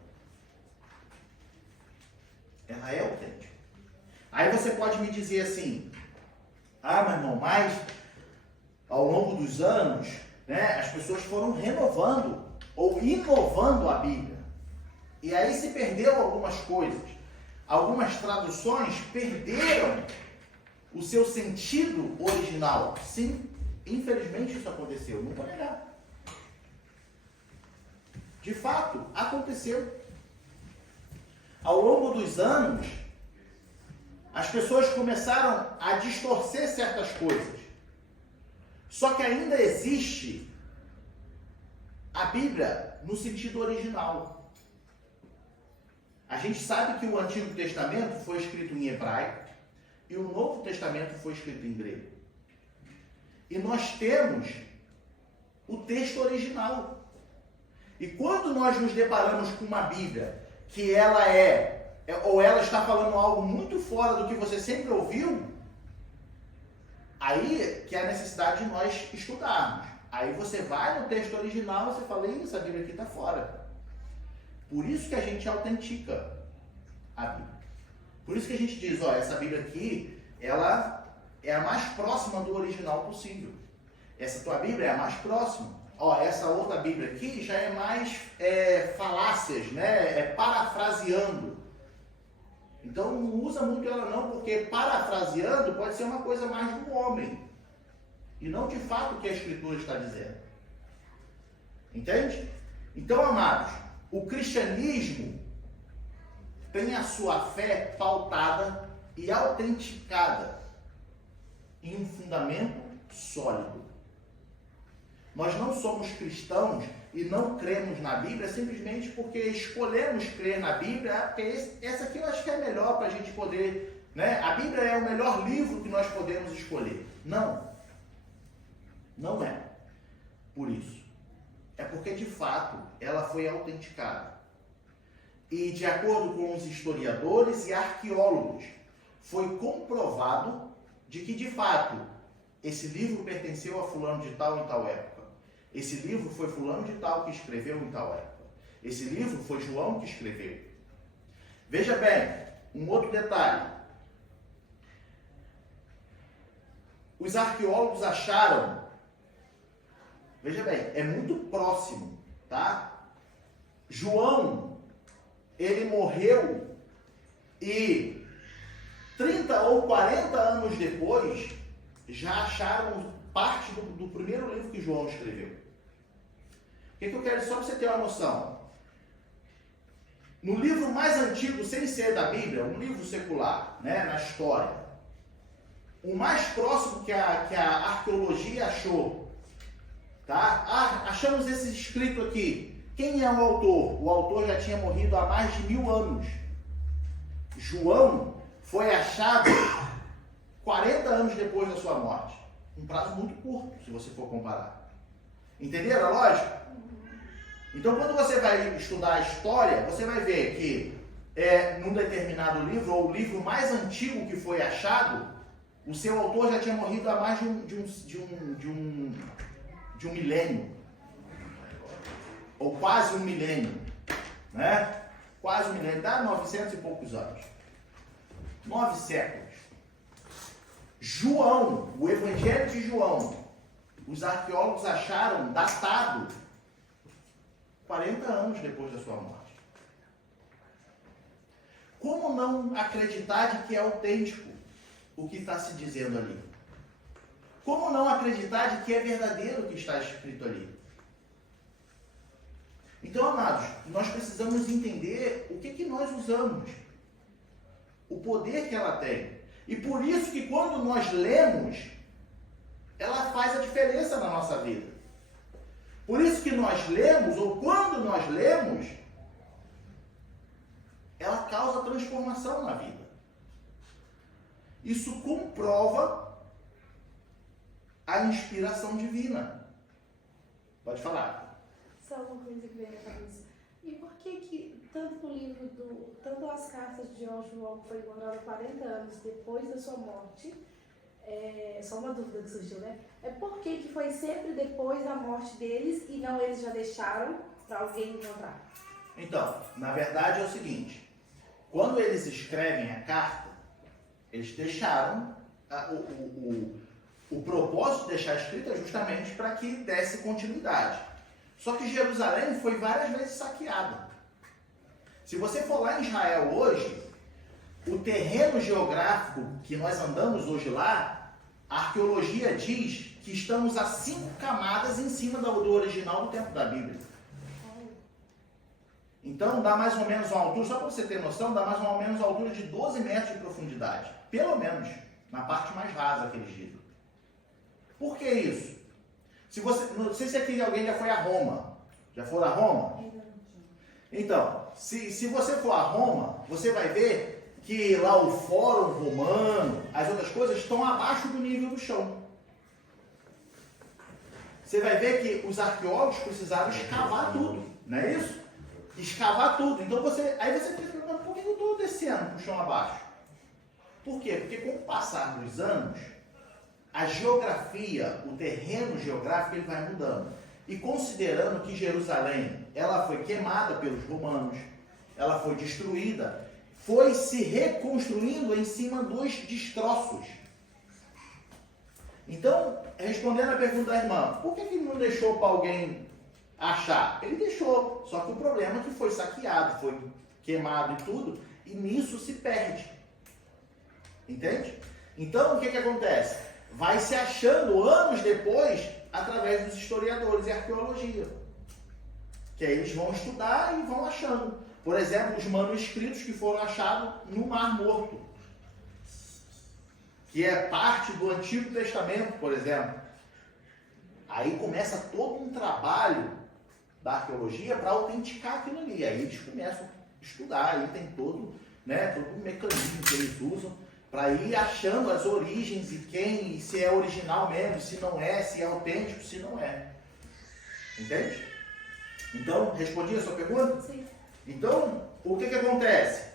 Ela é autêntica. Aí você pode me dizer assim, meu irmão, mas ao longo dos anos, né, as pessoas foram renovando ou inovando a Bíblia. E aí se perdeu algumas coisas. Algumas traduções perderam o seu sentido original. Sim, infelizmente isso aconteceu. Não vou negar. De fato, aconteceu. Ao longo dos anos, as pessoas começaram a distorcer certas coisas. Só que ainda existe a Bíblia no sentido original. A gente sabe que o Antigo Testamento foi escrito em hebraico e o Novo Testamento foi escrito em grego. E nós temos o texto original. E quando nós nos deparamos com uma Bíblia que ela ou ela está falando algo muito fora do que você sempre ouviu, aí que é a necessidade de nós estudarmos. Aí você vai no texto original e você fala, essa Bíblia aqui está fora. Por isso que a gente autentica a Bíblia. Por isso que a gente diz, essa Bíblia aqui, ela é a mais próxima do original possível. Essa tua Bíblia é a mais próxima. Essa outra Bíblia aqui já é mais falácias, né? É parafraseando. Então não usa muito ela não, porque parafraseando pode ser uma coisa mais do homem. E não de fato o que a Escritura está dizendo. Entende? Então, amados, o cristianismo tem a sua fé pautada e autenticada em um fundamento sólido. Nós não somos cristãos e não cremos na Bíblia simplesmente porque escolhemos crer na Bíblia, porque essa aqui eu acho que é melhor para a gente poder, né? A Bíblia é o melhor livro que nós podemos escolher. Não. Não é por isso. É porque, de fato, ela foi autenticada. E, de acordo com os historiadores e arqueólogos, foi comprovado de que, de fato, esse livro pertenceu a fulano de tal em tal época. Esse livro foi fulano de tal que escreveu em tal época. Esse livro foi João que escreveu. Veja bem, um outro detalhe. Os arqueólogos acharam, veja bem, é muito próximo, tá? João, ele morreu e 30 ou 40 anos depois, já acharam parte do primeiro livro que João escreveu. O que eu quero só para você ter uma noção? No livro mais antigo, sem ser da Bíblia, um livro secular, né, na história, o mais próximo que a arqueologia achou, tá? Achamos esse escrito aqui. Quem é o autor? O autor já tinha morrido há mais de 1000 anos. João foi achado 40 anos depois da sua morte. Um prazo muito curto, se você for comparar. Entenderam a lógica? Então, quando você vai estudar a história, você vai ver que num determinado livro, ou o livro mais antigo que foi achado, o seu autor já tinha morrido há mais de de um milênio, ou quase um milênio, né? Quase um milênio, dá 900 e poucos anos. 9 séculos. João, o Evangelho de João, os arqueólogos acharam datado 40 anos depois da sua morte. Como não acreditar de que é autêntico o que está se dizendo ali? Como não acreditar de que é verdadeiro o que está escrito ali? Então, amados, nós precisamos entender o que nós usamos, o poder que ela tem. E por isso que quando nós lemos, ela faz a diferença na nossa vida. Por isso que nós lemos, ou quando nós lemos, ela causa transformação na vida. Isso comprova a inspiração divina. Pode falar. Só uma coisa que veio na cabeça. E por que tanto no livro tanto as cartas de João que foi encontrado 40 anos depois da sua morte, só uma dúvida que surgiu, né? É por que foi sempre depois da morte deles e não eles já deixaram para alguém encontrar? Então, na verdade é o seguinte, quando eles escrevem a carta, eles deixaram o propósito de deixar escrita justamente para que desse continuidade. Só que Jerusalém foi várias vezes saqueada. Se você for lá em Israel hoje, o terreno geográfico que nós andamos hoje lá, a arqueologia diz que estamos a 5 camadas em cima do original do tempo da Bíblia. Então dá mais ou menos uma altura, só para você ter noção, dá mais ou menos uma altura de 12 metros de profundidade. Pelo menos, na parte mais rasa que eles dizem. Por que isso? Se você, não sei se aqui alguém já foi a Roma. Já foram a Roma? Então, se você for a Roma, você vai ver que lá o fórum romano, as outras coisas estão abaixo do nível do chão. Você vai ver que os arqueólogos precisaram escavar tudo, não é isso? Escavar tudo. Então aí você fica perguntando, por que eu estou descendo para o chão abaixo? Por quê? Porque com o passar dos anos, a geografia, o terreno geográfico, ele vai mudando. E considerando que Jerusalém, ela foi queimada pelos romanos, ela foi destruída, foi se reconstruindo em cima dos destroços. Então, respondendo a pergunta da irmã, por que ele não deixou para alguém achar? Ele deixou, só que o problema é que foi saqueado, foi queimado e tudo, e nisso se perde. Entende? Então, o que acontece? Vai se achando anos depois, através dos historiadores e arqueologia. Que aí eles vão estudar e vão achando. Por exemplo, os manuscritos que foram achados no Mar Morto. Que é parte do Antigo Testamento, por exemplo. Aí começa todo um trabalho da arqueologia para autenticar aquilo ali. Aí eles começam a estudar, aí tem todo um mecanismo que eles usam para ir achando as origens e se é original mesmo, se não é, se é autêntico, se não é. Entende? Então, respondi a sua pergunta? Sim. Então, o que acontece?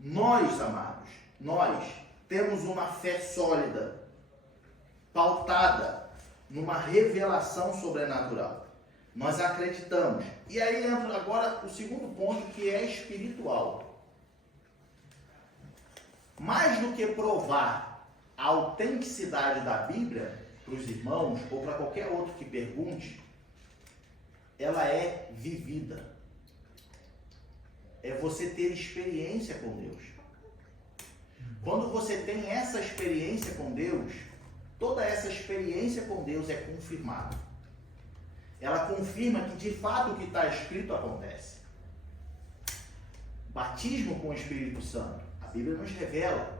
Nós, amados, nós temos uma fé sólida, pautada numa revelação sobrenatural. Nós acreditamos. E aí entra agora o segundo ponto, que é espiritual. Mais do que provar a autenticidade da Bíblia para os irmãos ou para qualquer outro que pergunte, ela é vivida. É você ter experiência com Deus. Quando você tem essa experiência com Deus, toda essa experiência com Deus é confirmada. Ela confirma que de fato o que está escrito acontece. Batismo com o Espírito Santo. A Bíblia nos revela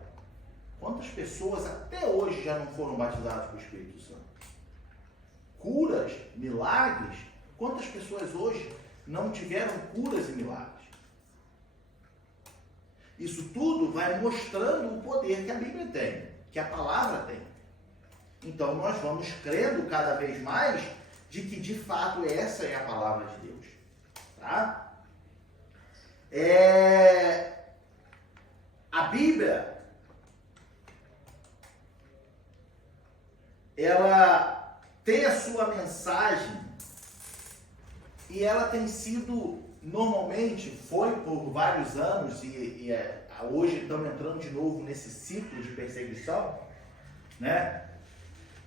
quantas pessoas até hoje já não foram batizadas com o Espírito Santo. Curas, milagres, quantas pessoas hoje não tiveram curas e milagres. Isso tudo vai mostrando o poder que a Bíblia tem, que a palavra tem. Então nós vamos crendo cada vez mais de que de fato essa é a palavra de Deus. Tá? A Bíblia, ela ter a sua mensagem, e ela tem sido, normalmente, foi por vários anos, hoje estamos entrando de novo nesse ciclo de perseguição, né?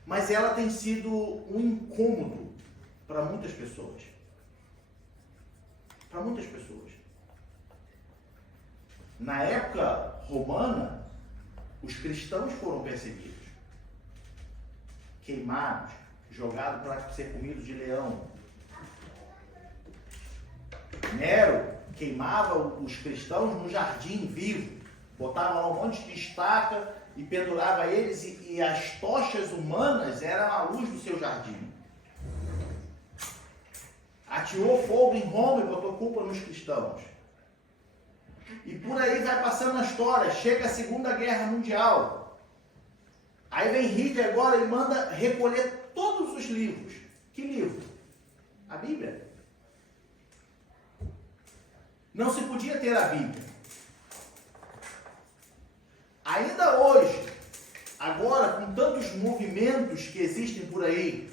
Mas ela tem sido um incômodo para muitas pessoas. Para muitas pessoas. Na época romana, os cristãos foram perseguidos, queimados, jogados para ser comidos de leão. Nero queimava os cristãos no jardim vivo, botava lá um monte de estaca e pendurava eles, e as tochas humanas eram a luz do seu jardim. Atirou fogo em Roma e botou culpa nos cristãos. E por aí vai passando a história. Chega a Segunda Guerra Mundial. Aí vem Hitler agora e manda recolher todos os livros. Que livro? A Bíblia. Não se podia ter a Bíblia. Ainda hoje, agora com tantos movimentos que existem por aí,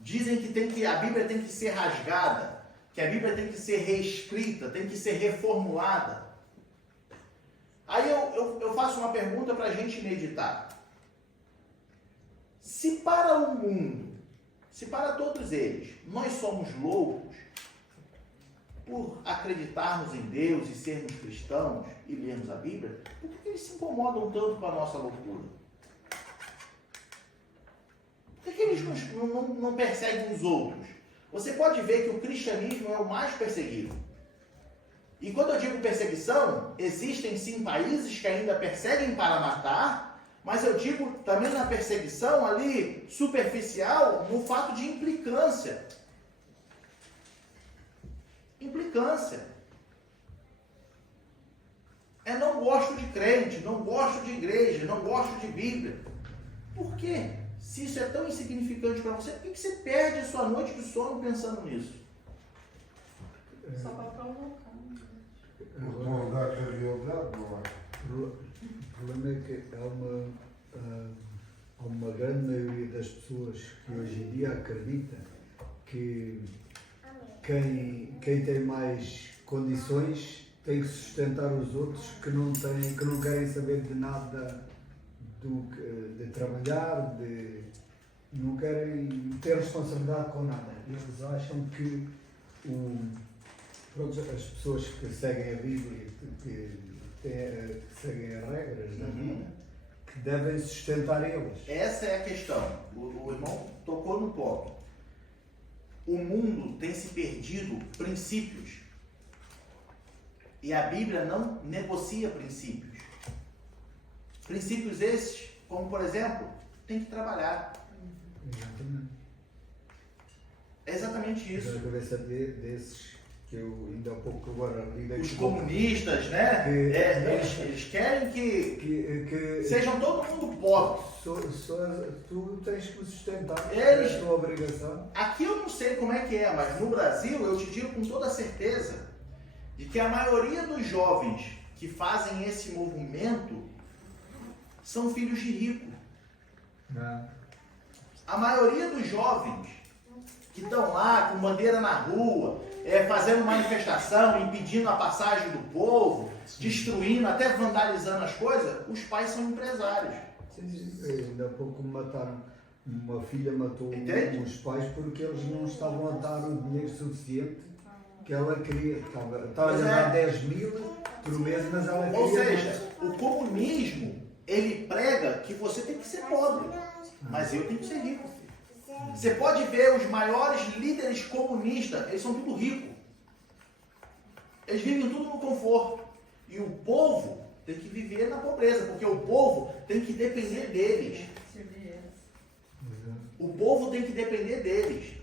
dizem que a Bíblia tem que ser rasgada, que a Bíblia tem que ser reescrita, tem que ser reformulada. Aí eu faço uma pergunta para a gente meditar. Se para o mundo, se para todos eles, nós somos loucos por acreditarmos em Deus e sermos cristãos e lermos a Bíblia, por que eles se incomodam tanto com a nossa loucura? Por que eles não perseguem os outros? Você pode ver que o cristianismo é o mais perseguido. E quando eu digo perseguição, existem sim países que ainda perseguem para matar, mas eu digo também na perseguição ali superficial, no fato de implicância. Implicância. Não gosto de crente, não gosto de igreja, não gosto de Bíblia. Por quê? Se isso é tão insignificante para você, por que você perde a sua noite de sono pensando nisso? Só para provocar. O teu lugar de realidade, não é? O problema é que há uma grande maioria das pessoas que hoje em dia acredita que quem tem mais condições tem que sustentar os outros que não querem saber de nada de trabalhar, não querem ter responsabilidade com nada. Eles acham que as pessoas que seguem a Bíblia, que seguem as regras da vida, que devem sustentar eles. Essa é a questão. O irmão tocou no ponto. O mundo tem se perdido princípios. E a Bíblia não negocia princípios. Princípios esses, como por exemplo, tem que trabalhar. Exatamente. É exatamente isso. Na cabeça desses que eu ainda há pouco agora li. Os comunistas, né? Eles querem que sejam todo mundo pobre. Tu tens que sustentar. É a tua obrigação. Aqui eu não sei como é que é, mas no Brasil eu te digo com toda certeza de que a maioria dos jovens que fazem esse movimento são filhos de rico. Não. A maioria dos jovens que estão lá com bandeira na rua, fazendo manifestação, impedindo a passagem do povo, destruindo, até vandalizando as coisas, os pais são empresários. Sim. Ainda há pouco mataram. Uma filha matou os pais porque eles não estavam a dar o dinheiro suficiente que ela queria. Estava a dar 10 mil por mês, mas ela queria. Ou seja, o comunismo, ele prega que você tem que ser pobre, mas eu tenho que ser rico. Você pode ver os maiores líderes comunistas, eles são tudo ricos. Eles vivem tudo no conforto. E o povo tem que viver na pobreza, porque o povo tem que depender deles. O povo tem que depender deles.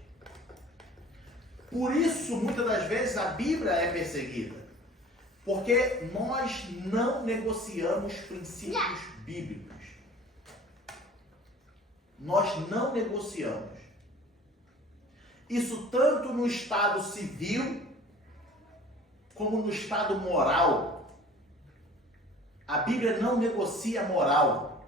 Por isso, muitas das vezes, a Bíblia é perseguida. Porque nós não negociamos princípios bíblicos. Nós não negociamos. Isso tanto no estado civil, como no estado moral. A Bíblia não negocia moral.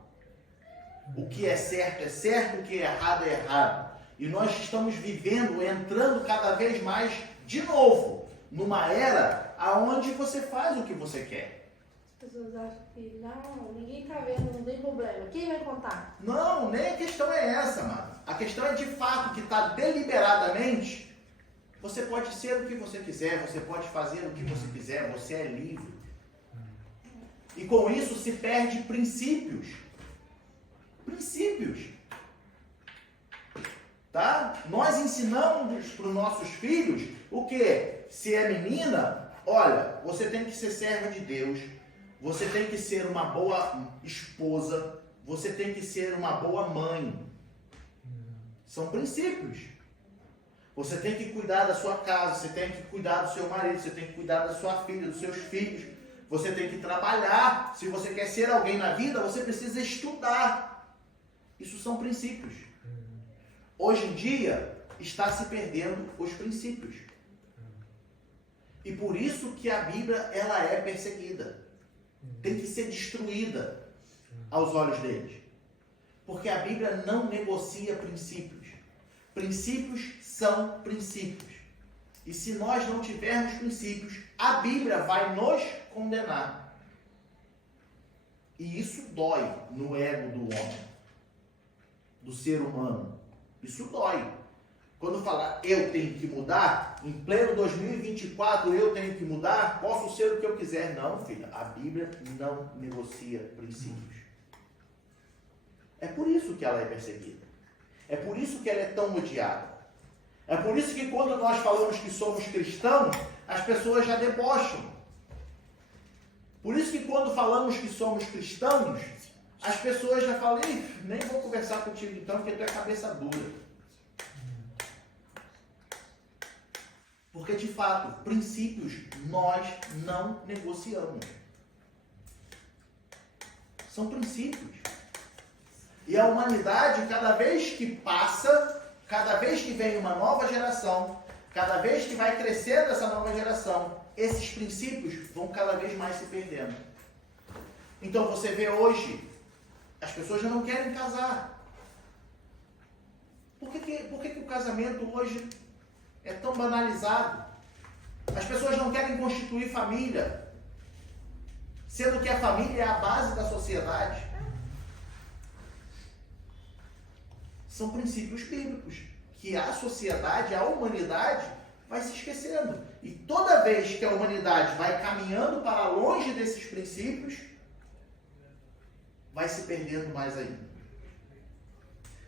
O que é certo, o que é errado. E nós estamos vivendo, entrando cada vez mais, de novo, numa era onde você faz o que você quer. As pessoas acham que não, ninguém está vendo, não tem problema. Quem vai contar? Não, nem a questão é essa, mano. A questão é de fato que está deliberadamente. Você pode ser o que você quiser, você pode fazer o que você quiser, você é livre. E com isso se perde princípios. Princípios. Tá? Nós ensinamos para os nossos filhos o quê? Se é menina, olha, você tem que ser serva de Deus, você tem que ser uma boa esposa, você tem que ser uma boa mãe. São princípios. Você tem que cuidar da sua casa, você tem que cuidar do seu marido, você tem que cuidar da sua filha, dos seus filhos. Você tem que trabalhar. Se você quer ser alguém na vida, você precisa estudar. Isso são princípios. Hoje em dia, está se perdendo os princípios. E por isso que a Bíblia, ela é perseguida. Tem que ser destruída aos olhos deles. Porque a Bíblia não negocia princípios. Princípios são princípios. E se nós não tivermos princípios, a Bíblia vai nos condenar. E isso dói no ego do homem, do ser humano. Isso dói. Quando falar eu tenho que mudar, em pleno 2024 eu tenho que mudar, posso ser o que eu quiser. Não, filha, a Bíblia não negocia princípios. É por isso que ela é perseguida. É por isso que ela é tão odiada. É por isso que quando nós falamos que somos cristãos, as pessoas já debocham. Por isso que quando falamos que somos cristãos, as pessoas já falam, nem vou conversar contigo então, porque tu é cabeça dura. Porque de fato, princípios nós não negociamos. São princípios. E a humanidade, cada vez que passa, cada vez que vem uma nova geração, cada vez que vai crescendo essa nova geração, esses princípios vão cada vez mais se perdendo. Então você vê hoje, as pessoas já não querem casar. Por que o casamento hoje é tão banalizado? As pessoas não querem constituir família, sendo que a família é a base da sociedade. São princípios bíblicos, que a sociedade, a humanidade, vai se esquecendo. E toda vez que a humanidade vai caminhando para longe desses princípios, vai se perdendo mais ainda.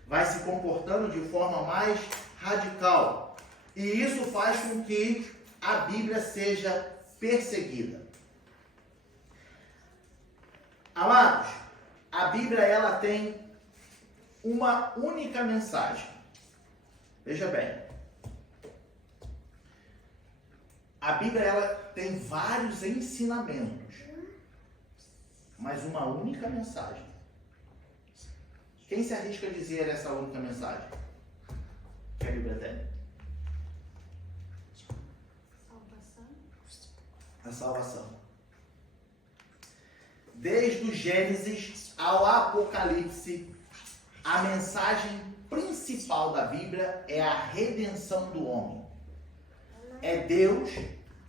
Vai se comportando de forma mais radical. E isso faz com que a Bíblia seja perseguida. Amados, a Bíblia ela tem uma única mensagem. Veja bem. A Bíblia ela tem vários ensinamentos, mas uma única mensagem. Quem se arrisca a dizer essa única mensagem que a Bíblia tem? Salvação. A salvação. Desde o Gênesis ao Apocalipse, a mensagem principal da Bíblia é a redenção do homem. É Deus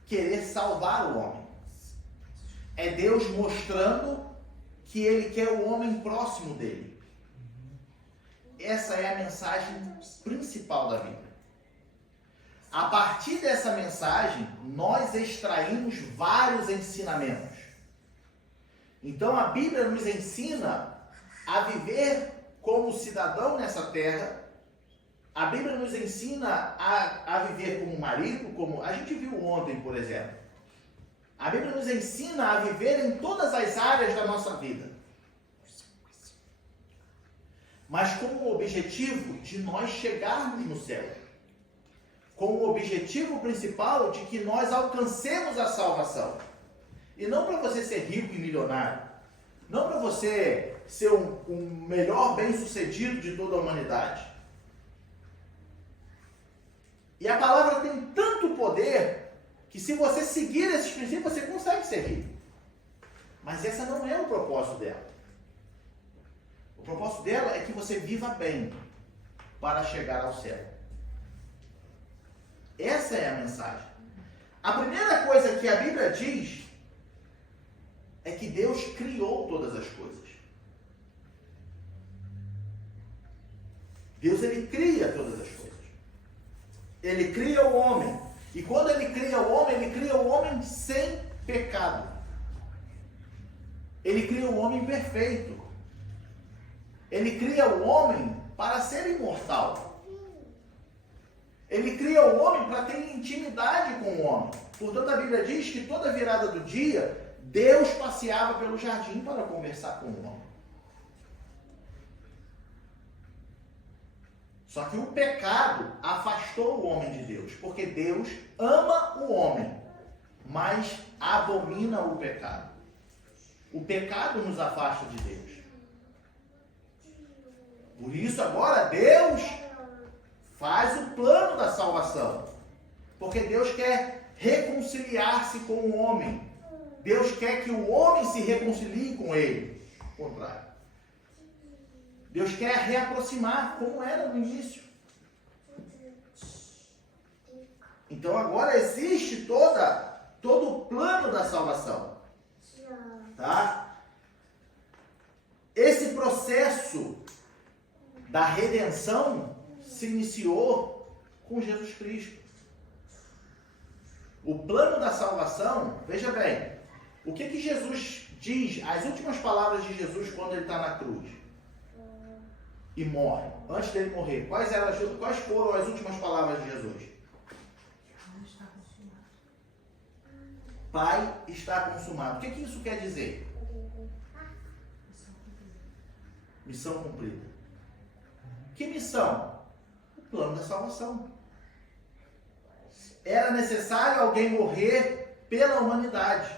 querer salvar o homem. É Deus mostrando que Ele quer o homem próximo dele. Essa é a mensagem principal da Bíblia. A partir dessa mensagem, nós extraímos vários ensinamentos. Então a Bíblia nos ensina a viver como cidadão nessa terra. A Bíblia nos ensina a viver como marido, como a gente viu ontem, por exemplo. A Bíblia nos ensina a viver em todas as áreas da nossa vida. Mas com o objetivo de nós chegarmos no céu. Com o objetivo principal de que nós alcancemos a salvação. E não para você ser rico e milionário. Não para você ser um melhor bem-sucedido de toda a humanidade. E a palavra tem tanto poder que se você seguir esses princípios, você consegue ser rico. Mas esse não é o propósito dela. O propósito dela é que você viva bem para chegar ao céu. Essa é a mensagem. A primeira coisa que a Bíblia diz é que Deus criou todas as coisas. Deus, ele cria todas as coisas. Ele cria o homem. E quando ele cria o homem sem pecado. Ele cria o homem perfeito. Ele cria o homem para ser imortal. Ele cria o homem para ter intimidade com o homem. Portanto, a Bíblia diz que toda virada do dia, Deus passeava pelo jardim para conversar com o homem. Só que o pecado afastou o homem de Deus, porque Deus ama o homem, mas abomina o pecado. O pecado nos afasta de Deus. Por isso agora Deus faz o plano da salvação. Porque Deus quer reconciliar-se com o homem. Deus quer que o homem se reconcilie com ele. Ao contrário. Deus quer reaproximar como era no início. Então agora existe todo o plano da salvação. Tá? Esse processo da redenção se iniciou com Jesus Cristo. O plano da salvação, veja bem, o que Jesus diz, as últimas palavras de Jesus quando ele está na cruz e morre, antes dele morrer, quais foram as últimas palavras de Jesus? Pai, está consumado. O que isso quer dizer? Missão cumprida. Que missão? O plano da salvação. Era necessário alguém morrer pela humanidade.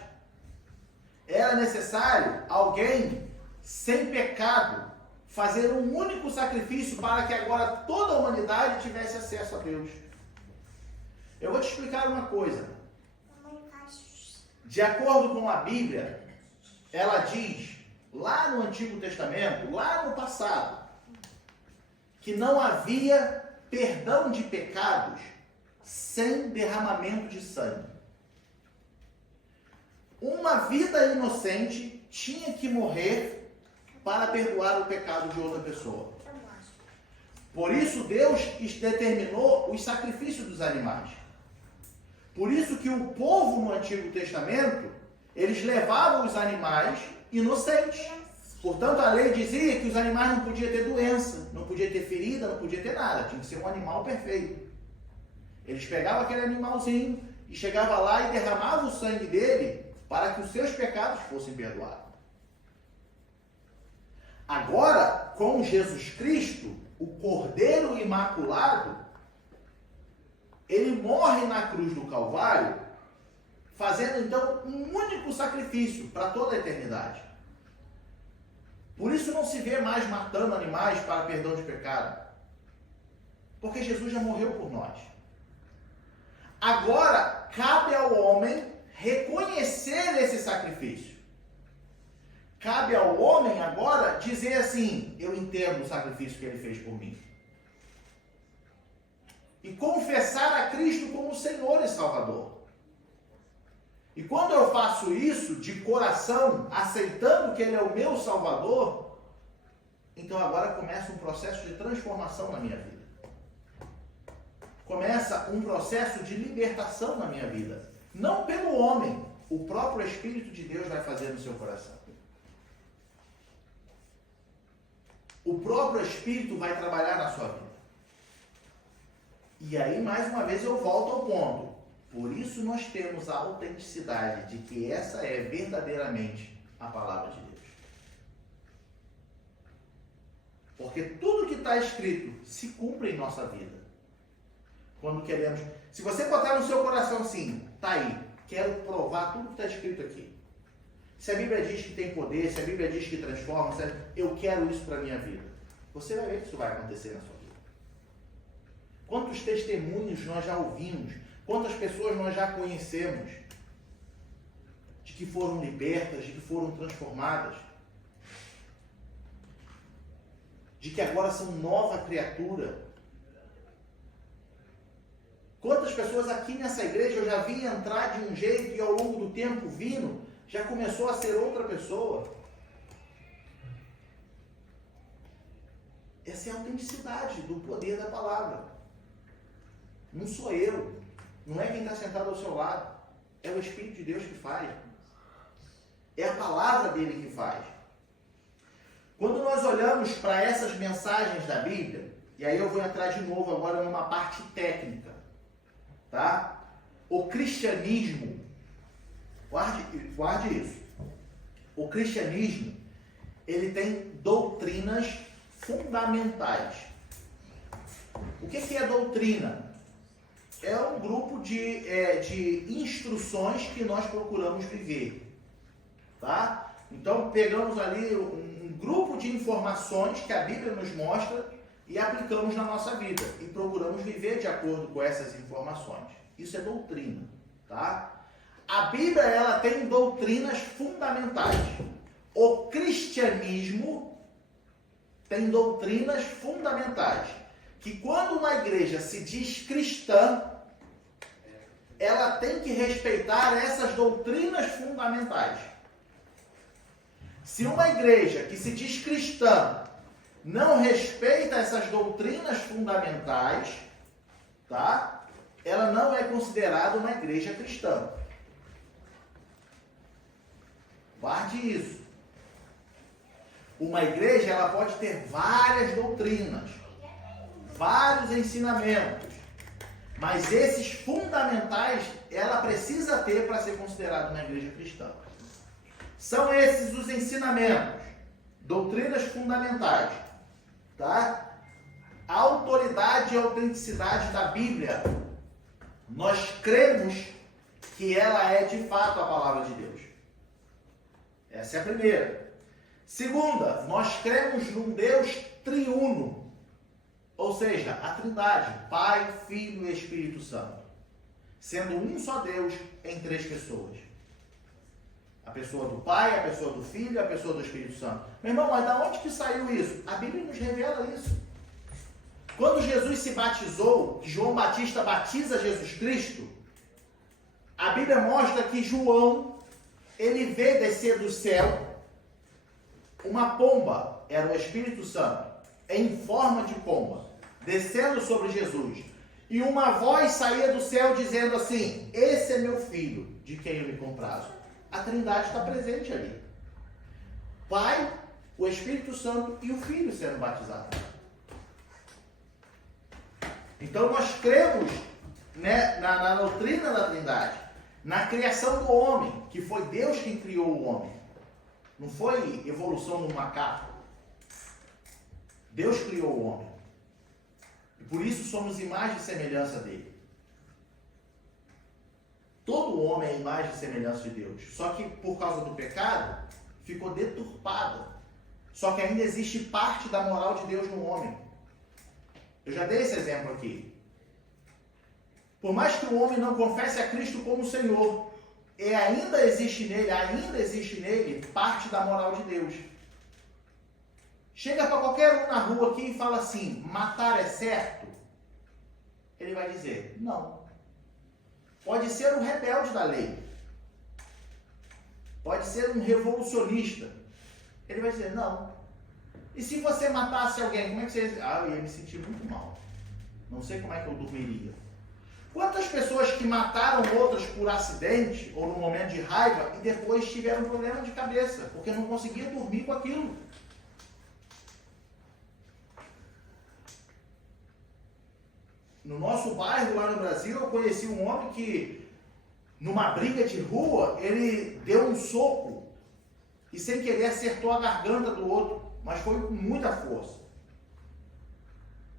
Era necessário alguém sem pecado fazer um único sacrifício para que agora toda a humanidade tivesse acesso a Deus. Eu vou te explicar uma coisa. De acordo com a Bíblia, ela diz, lá no Antigo Testamento, lá no passado, que não havia perdão de pecados sem derramamento de sangue. Uma vida inocente tinha que morrer para perdoar o pecado de outra pessoa. Por isso Deus determinou os sacrifícios dos animais. Por isso que o povo no Antigo Testamento, eles levavam os animais inocentes. Portanto, a lei dizia que os animais não podiam ter doença, não podia ter ferida, não podia ter nada. Tinha que ser um animal perfeito. Eles pegavam aquele animalzinho e chegavam lá e derramavam o sangue dele para que os seus pecados fossem perdoados. Agora, com Jesus Cristo, o Cordeiro Imaculado, ele morre na cruz do Calvário, fazendo então um único sacrifício para toda a eternidade. Por isso não se vê mais matando animais para perdão de pecado. Porque Jesus já morreu por nós. Agora, cabe ao homem reconhecer esse sacrifício. Cabe ao homem agora dizer assim, eu entendo o sacrifício que ele fez por mim. E confessar a Cristo como Senhor e Salvador. E quando eu faço isso de coração, aceitando que Ele é o meu Salvador, então agora começa um processo de transformação na minha vida. Começa um processo de libertação na minha vida. Não pelo homem, o próprio Espírito de Deus vai fazer no seu coração. O próprio Espírito vai trabalhar na sua vida. E aí, mais uma vez, eu volto ao ponto. Por isso nós temos a autenticidade de que essa é verdadeiramente a palavra de Deus. Porque tudo que está escrito se cumpre em nossa vida. Quando queremos... Se você botar no seu coração assim, tá aí, quero provar tudo que está escrito aqui. Se a Bíblia diz que tem poder, se a Bíblia diz que transforma, eu quero isso para a minha vida. Você vai ver que isso vai acontecer na sua vida. Quantos testemunhos nós já ouvimos, quantas pessoas nós já conhecemos de que foram libertas, de que foram transformadas. de que agora são nova criatura. Quantas pessoas aqui nessa igreja eu já vi entrar de um jeito e ao longo do tempo vindo, já começou a ser outra pessoa. Essa é a autenticidade do poder da palavra. Não sou eu, não é quem está sentado ao seu lado, é o Espírito de Deus que faz. É a palavra dele que faz. Quando nós olhamos para essas mensagens da Bíblia, e aí eu vou entrar de novo agora numa parte técnica, tá? O cristianismo, guarde isso. O cristianismo, ele tem doutrinas fundamentais. O que é doutrina? É um grupo de instruções que nós procuramos viver, tá? Então pegamos ali um grupo de informações que a Bíblia nos mostra e aplicamos na nossa vida e procuramos viver de acordo com essas informações. Isso é doutrina, tá? A Bíblia, ela tem doutrinas fundamentais. O cristianismo tem doutrinas fundamentais, que quando uma igreja se diz cristã, ela tem que respeitar essas doutrinas fundamentais. Se uma igreja que se diz cristã não respeita essas doutrinas fundamentais, tá? Ela não é considerada uma igreja cristã. Guarde isso. Uma igreja, ela pode ter várias doutrinas, vários ensinamentos, mas esses fundamentais ela precisa ter para ser considerada uma igreja cristã. São esses os ensinamentos, doutrinas fundamentais, tá? A autoridade e a autenticidade da Bíblia, nós cremos que ela é de fato a palavra de Deus. Essa é a primeira. Segunda, nós cremos num Deus triuno, ou seja, a Trindade, Pai, Filho e Espírito Santo, sendo um só Deus em três pessoas. A pessoa do Pai, a pessoa do Filho e a pessoa do Espírito Santo. Meu irmão, mas da onde que saiu isso? A Bíblia nos revela isso. Quando Jesus se batizou, que João Batista batiza Jesus Cristo, a Bíblia mostra que João, ele vê descer do céu uma pomba, era o Espírito Santo, em forma de pomba, descendo sobre Jesus. E uma voz saía do céu dizendo assim: esse é meu filho, de quem eu me comprazo. A Trindade está presente ali. Pai, o Espírito Santo e o Filho sendo batizados. Então nós cremos, né, na doutrina da Trindade, na criação do homem, que foi Deus quem criou o homem. Não foi evolução do macaco. Deus criou o homem. E por isso somos imagem e semelhança dele. Todo homem é imagem e semelhança de Deus. Só que por causa do pecado, ficou deturpada. Só que ainda existe parte da moral de Deus no homem. Eu já dei esse exemplo aqui. Por mais que o homem não confesse a Cristo como Senhor, ainda existe nele parte da moral de Deus. Chega para qualquer um na rua aqui e fala assim: matar é certo? Ele vai dizer: não. Pode ser um rebelde da lei. Pode ser um revolucionista. Ele vai dizer: não. E se você matasse alguém, como é que você ia dizer? Ah, eu ia me sentir muito mal. Não sei como é que eu dormiria. Quantas pessoas que mataram outras por acidente ou no momento de raiva e depois tiveram problema de cabeça, porque não conseguiam dormir com aquilo? No nosso bairro, lá no Brasil, eu conheci um homem que, numa briga de rua, ele deu um soco e sem querer acertou a garganta do outro, mas foi com muita força.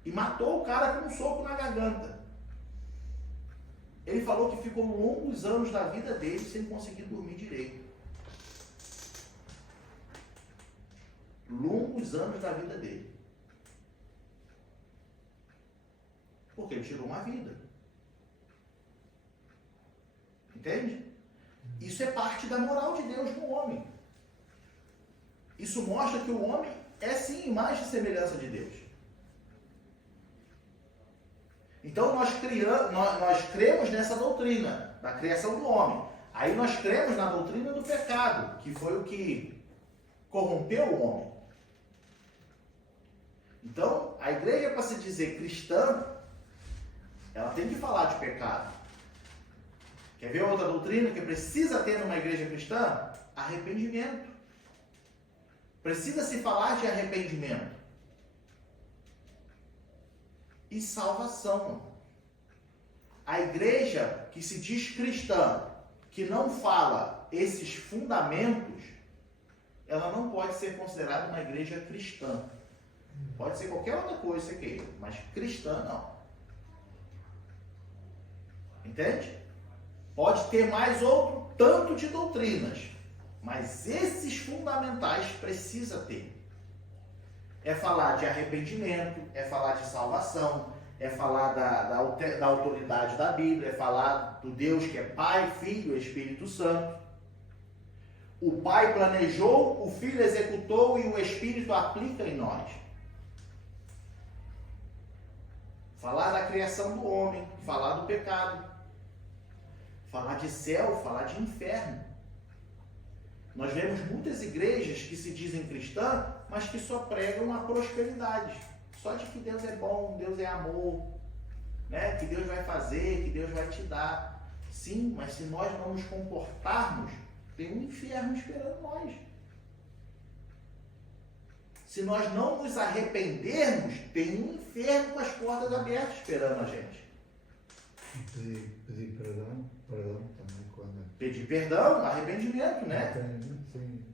E matou o cara com um soco na garganta. Ele falou que ficou longos anos da vida dele sem conseguir dormir direito. Longos anos da vida dele. Porque ele tirou uma vida. Entende? Isso é parte da moral de Deus no homem. Isso mostra que o homem é sim imagem e semelhança de Deus. Então nós cremos nessa doutrina da criação do homem. Aí nós cremos na doutrina do pecado, que foi o que corrompeu o homem. Então, a igreja, para se dizer cristã, ela tem que falar de pecado. Quer ver outra doutrina que precisa ter numa igreja cristã? Arrependimento. Precisa se falar de arrependimento. E salvação. A igreja que se diz cristã, que não fala esses fundamentos, ela não pode ser considerada uma igreja cristã. Pode ser qualquer outra coisa que você queira, mas cristã não. Entende? Pode ter mais outro tanto de doutrinas, mas esses fundamentais precisa ter. É falar de arrependimento, é falar de salvação, é falar da autoridade da Bíblia, é falar do Deus que é Pai, Filho e Espírito Santo. O Pai planejou, o Filho executou e o Espírito aplica em nós. Falar da criação do homem, falar do pecado, falar de céu, falar de inferno. Nós vemos muitas igrejas que se dizem cristãs, mas que só pregam a prosperidade. Só de que Deus é bom, Deus é amor, né? Que Deus vai fazer, que Deus vai te dar. Sim, mas se nós não nos comportarmos, tem um inferno esperando nós. Se nós não nos arrependermos, tem um inferno com as portas abertas esperando a gente. Pedir perdão também quando... Pedir perdão, arrependimento, né? Sim.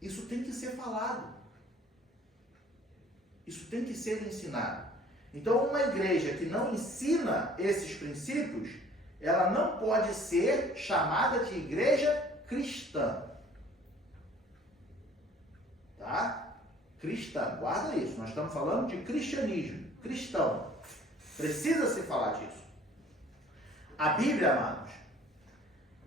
Isso tem que ser falado. Isso tem que ser ensinado. Então, uma igreja que não ensina esses princípios, ela não pode ser chamada de igreja cristã. Tá? Cristã, guarda isso. Nós estamos falando de cristianismo, cristão. Precisa se falar disso. A Bíblia, amados,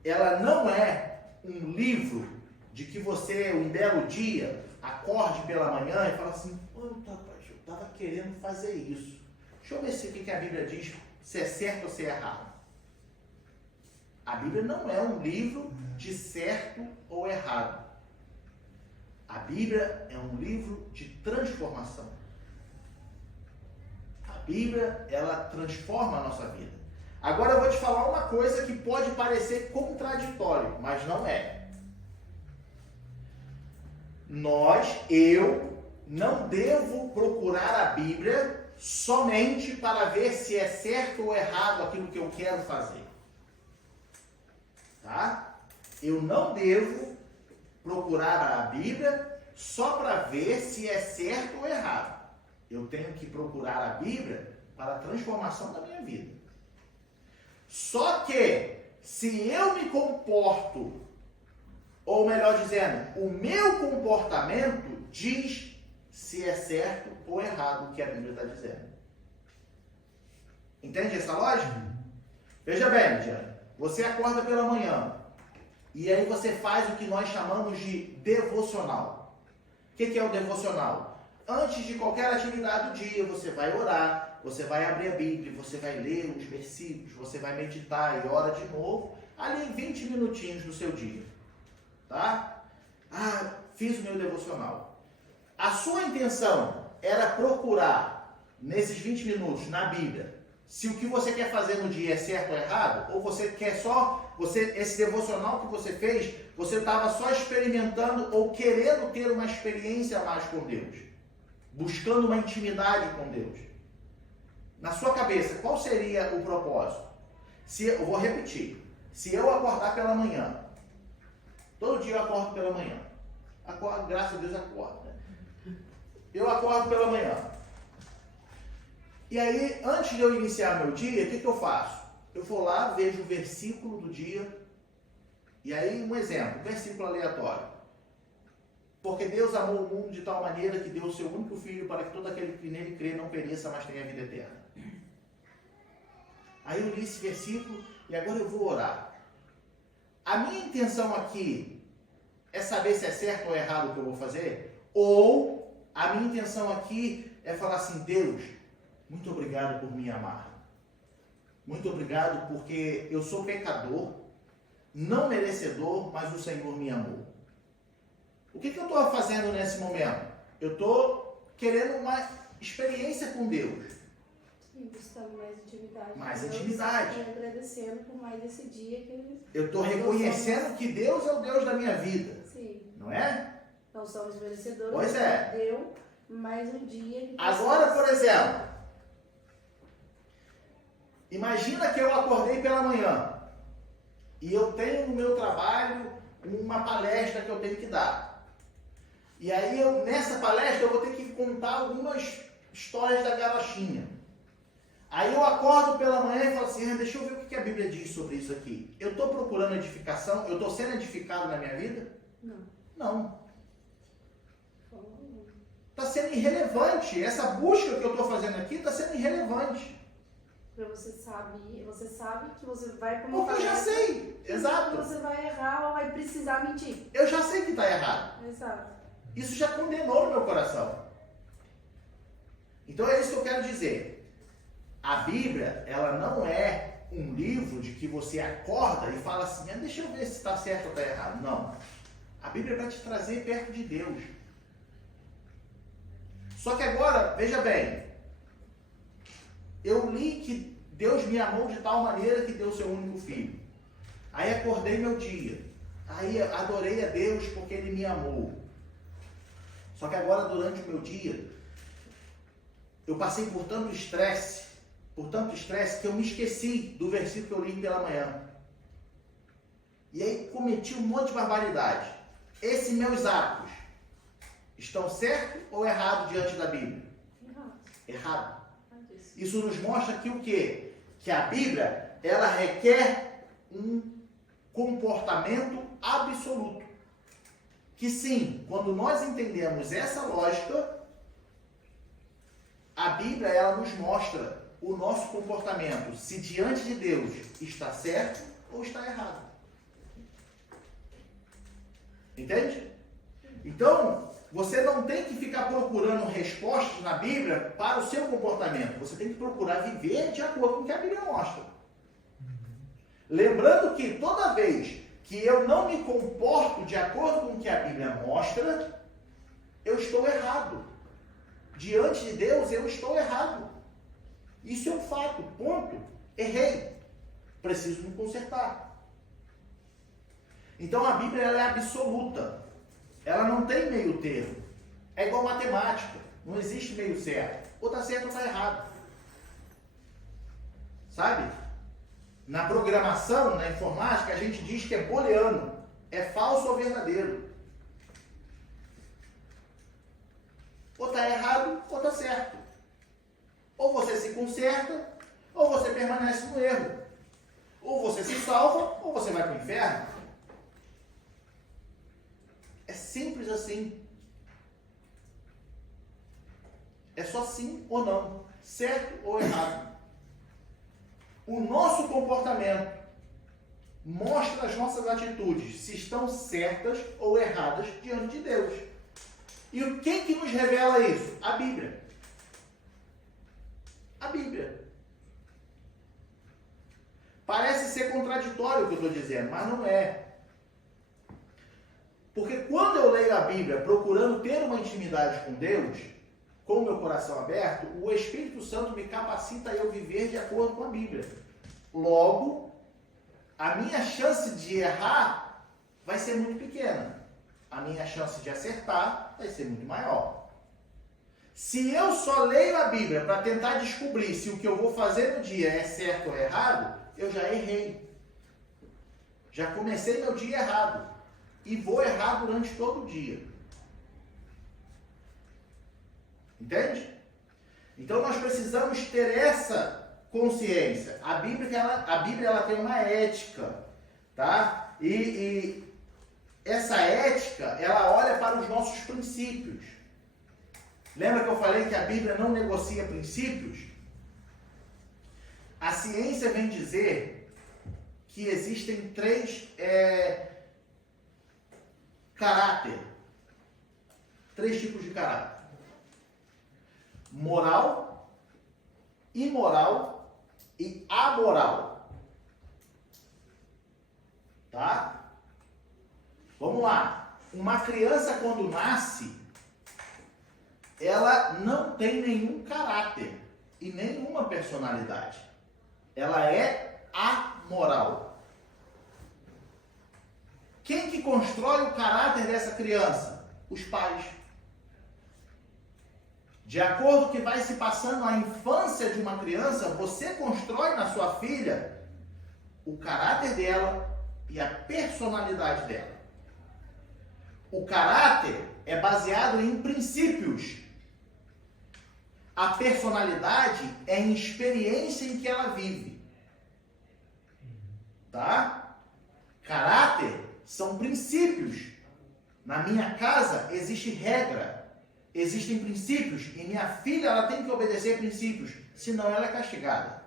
ela não é um livro de que você, um belo dia, acorde pela manhã e fala assim, eu estava querendo fazer isso. Deixa eu ver se o que a Bíblia diz, se é certo ou se é errado. A Bíblia não é um livro de certo ou errado. A Bíblia é um livro de transformação. A Bíblia, ela transforma a nossa vida. Agora eu vou te falar uma coisa que pode parecer contraditório, mas não é. Eu não devo procurar a Bíblia somente para ver se é certo ou errado aquilo que eu quero fazer. Tá? Eu não devo procurar a Bíblia só para ver se é certo ou errado. Eu tenho que procurar a Bíblia para a transformação da minha vida. Só que, se eu me comporto, ou melhor dizendo, o meu comportamento diz se é certo ou errado o que a Bíblia está dizendo. Entende essa lógica? Veja bem, Diana, você acorda pela manhã e aí você faz o que nós chamamos de devocional. O que é o devocional? Antes de qualquer atividade do dia, você vai orar, você vai abrir a Bíblia, você vai ler os versículos, você vai meditar e ora de novo, ali em 20 minutinhos do seu dia. Tá? Fiz o meu devocional. A sua intenção era procurar, nesses 20 minutos, na Bíblia, se o que você quer fazer no dia é certo ou errado, ou você quer só, esse devocional que você fez, você estava só experimentando ou querendo ter uma experiência a mais com Deus, buscando uma intimidade com Deus. Na sua cabeça, qual seria o propósito? Eu vou repetir, se eu acordar pela manhã, todo dia eu acordo pela manhã, graças a Deus acordo, né? Eu acordo pela manhã. E aí, antes de eu iniciar meu dia, o que eu faço? Eu vou lá, vejo o versículo do dia. E aí, um exemplo, versículo aleatório. Porque Deus amou o mundo de tal maneira que deu o seu único filho para que todo aquele que nele crê não pereça, mas tenha vida eterna. Aí eu li esse versículo e agora eu vou orar. A minha intenção aqui é saber se é certo ou errado o que eu vou fazer? Ou a minha intenção aqui é falar assim: Deus, muito obrigado por me amar. Muito obrigado porque eu sou pecador, não merecedor, mas o Senhor me amou. O que eu estou fazendo nesse momento? Eu estou querendo uma experiência com Deus. E buscando mais intimidade. Mais intimidade. E agradecendo por mais esse dia que Ele... Eu estou reconhecendo que Deus é o Deus da minha vida. Sim. Não é? Não somos merecedores. Pois é. Deu mais um dia. Que Agora, por exemplo, imagina que eu acordei pela manhã e eu tenho no meu trabalho uma palestra que eu tenho que dar. E aí, nessa palestra, eu vou ter que contar algumas histórias da carochinha. Aí eu acordo pela manhã e falo assim: deixa eu ver o que a Bíblia diz sobre isso aqui. Eu estou procurando edificação? Eu estou sendo edificado na minha vida? Não. Não. Está sendo irrelevante. Essa busca que eu estou fazendo aqui está sendo irrelevante. Porque você sabe que você vai para uma Porque eu já sei. Exato. Você vai errar ou vai precisar mentir. Eu já sei que está errado. Exato. Isso já condenou no meu coração. Então é isso que eu quero dizer. A Bíblia, ela não é um livro de que você acorda e fala assim: deixa eu ver se está certo ou está errado. Não. A Bíblia vai te trazer perto de Deus. Só que agora, veja bem, eu li que Deus me amou de tal maneira que deu seu único filho. Aí acordei meu dia. Aí adorei a Deus porque Ele me amou. Só que agora, durante o meu dia, eu passei por tanto estresse que eu me esqueci do versículo que eu li pela manhã. E aí cometi um monte de barbaridade. Esses meus atos estão certos ou errados diante da Bíblia? Errado. Isso nos mostra aqui o quê? Que a Bíblia, ela requer um comportamento absoluto. Que sim, quando nós entendemos essa lógica, a Bíblia, ela nos mostra o nosso comportamento, se diante de Deus está certo ou está errado. Entende? Então, você não tem que ficar procurando respostas na Bíblia para o seu comportamento. Você tem que procurar viver de acordo com o que a Bíblia mostra. Lembrando que toda vez que eu não me comporto de acordo com o que a Bíblia mostra, eu estou errado. Diante de Deus, eu estou errado. Isso é um fato, ponto. Errei. Preciso me consertar. Então a Bíblia, ela é absoluta. Ela não tem meio termo. É igual matemática. Não existe meio certo. Ou está certo ou está errado. Sabe? Na programação, na informática, a gente diz que é booleano. É falso ou verdadeiro. Ou está errado ou está certo. Ou você se conserta, ou você permanece no erro. Ou você se salva, ou você vai para o inferno. É simples assim. É só sim ou não. Certo ou errado. O nosso comportamento mostra as nossas atitudes, se estão certas ou erradas diante de Deus. E o que nos revela isso? A Bíblia. A Bíblia. Parece ser contraditório o que eu estou dizendo, mas não é. Porque quando eu leio a Bíblia procurando ter uma intimidade com Deus, com o meu coração aberto, o Espírito Santo me capacita a eu viver de acordo com a Bíblia. Logo, a minha chance de errar vai ser muito pequena. A minha chance de acertar vai ser muito maior. Se eu só leio a Bíblia para tentar descobrir se o que eu vou fazer no dia é certo ou errado, eu já errei. Já comecei meu dia errado. E vou errar durante todo o dia. Entende? Então nós precisamos ter essa consciência. A Bíblia ela tem uma ética, tá? E essa ética, ela olha para os nossos princípios. Lembra que eu falei que a Bíblia não negocia princípios? A ciência vem dizer que existem 3 caráter. 3 tipos de caráter: moral, imoral e amoral. Tá? Vamos lá. Uma criança, quando nasce, ela não tem nenhum caráter e nenhuma personalidade. Ela é amoral. Quem que constrói o caráter dessa criança? Os pais. De acordo com o que vai se passando a infância de uma criança, você constrói na sua filha o caráter dela e a personalidade dela. O caráter é baseado em princípios. A personalidade é em experiência em que ela vive. Tá? Caráter são princípios. Na minha casa existe regra, existem princípios e minha filha ela tem que obedecer princípios, senão ela é castigada.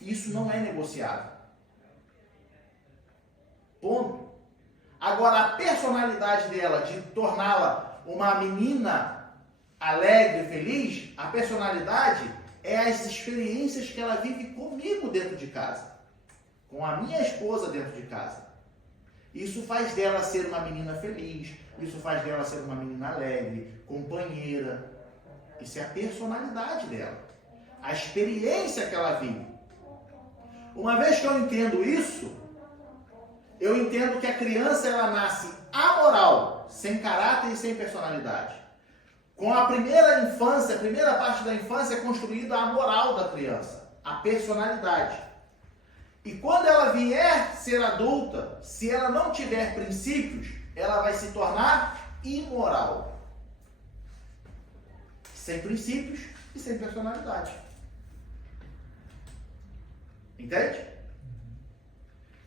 Isso não é negociável. Ponto. Agora, a personalidade dela, de torná-la uma menina alegre, feliz, a personalidade é as experiências que ela vive comigo dentro de casa, com a minha esposa dentro de casa. Isso faz dela ser uma menina feliz, isso faz dela ser uma menina alegre, companheira. Isso é a personalidade dela, a experiência que ela vive. Uma vez que eu entendo isso, eu entendo que a criança ela nasce amoral, sem caráter e sem personalidade. Com a primeira infância, a primeira parte da infância é construída a moral da criança, a personalidade. E quando ela vier ser adulta, se ela não tiver princípios, ela vai se tornar imoral. Sem princípios e sem personalidade. Entende?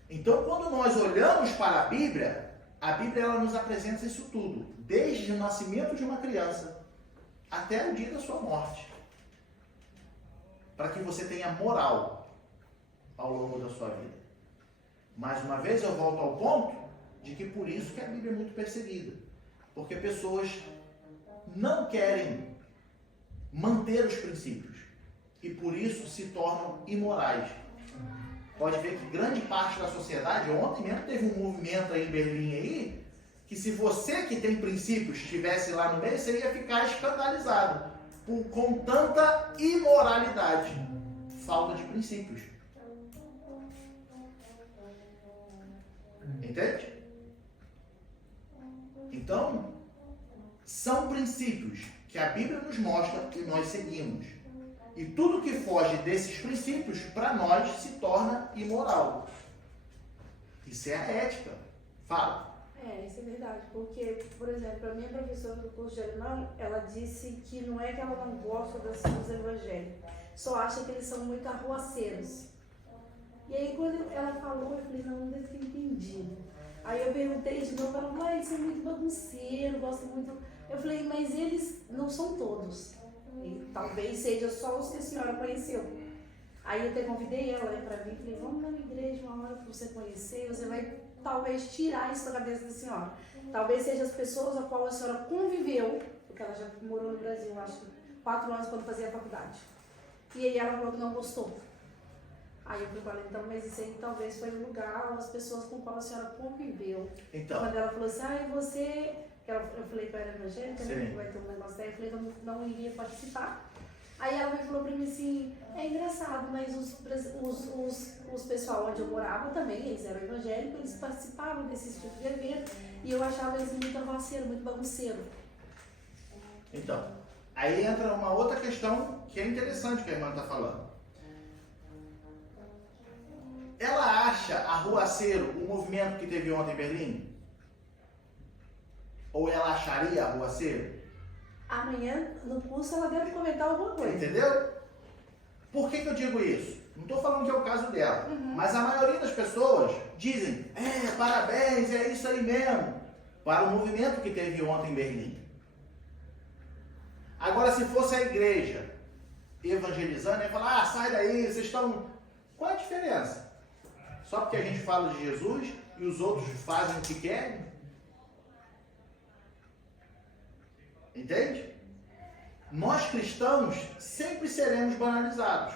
Então, quando nós olhamos para a Bíblia ela nos apresenta isso tudo, desde o nascimento de uma criança até o dia da sua morte, para que você tenha moral ao longo da sua vida. Mais uma vez eu volto ao ponto de que por isso que a Bíblia é muito perseguida, porque pessoas não querem manter os princípios e por isso se tornam imorais. Pode ver que grande parte da sociedade, ontem mesmo teve um movimento aí em Berlim aí, que se você que tem princípios estivesse lá no meio, você ia ficar escandalizado com tanta imoralidade, falta de princípios. Entende? Então, são princípios que a Bíblia nos mostra e nós seguimos. E tudo que foge desses princípios, para nós, se torna imoral. Isso é a ética. Fala. Isso é verdade, porque, por exemplo, a minha professora do curso de alemão, ela disse que não é que ela não gosta dos evangélicos, só acha que eles são muito arruaceiros. E aí, quando ela falou, eu falei, não deve ter entendido. Aí eu perguntei de novo, ela falou, eles são muito bagunceiros, gostam muito... Eu falei, mas eles não são todos. E talvez seja só os que a senhora conheceu. Aí eu até convidei ela para vir, falei, vamos na minha igreja uma hora para você conhecer, você vai talvez tirar isso da cabeça da senhora. Talvez seja as pessoas a qual a senhora conviveu, porque ela já morou no Brasil, acho que 4 anos quando fazia a faculdade. E aí ela falou que não gostou. Aí eu falei, então, mas isso aí talvez foi o lugar, as pessoas com qual a senhora conviveu. Então. Quando ela falou assim, você... Eu falei que eu era evangélica, né, que vai ter um negócio daí, eu falei que eu não iria participar. Aí ela falou pra mim assim, é engraçado, mas os pessoal onde eu morava também, eles eram evangélicos, eles participavam desse tipo de evento, e eu achava eles muito arruaceiros, muito bagunceiros. Então, aí entra uma outra questão que é interessante que a irmã está falando. Ela acha arruaceiro o movimento que teve ontem em Berlim? Ou ela acharia arruaceiro? Amanhã, no curso, ela deve comentar alguma coisa. Entendeu? Por que eu digo isso? Não estou falando que é o caso dela, mas a maioria das pessoas dizem, parabéns, é isso aí mesmo, para o movimento que teve ontem em Berlim. Agora, se fosse a igreja evangelizando, ia falar, sai daí, vocês estão... Qual é a diferença? Só porque a gente fala de Jesus e os outros fazem o que querem? Entende? Nós cristãos sempre seremos banalizados.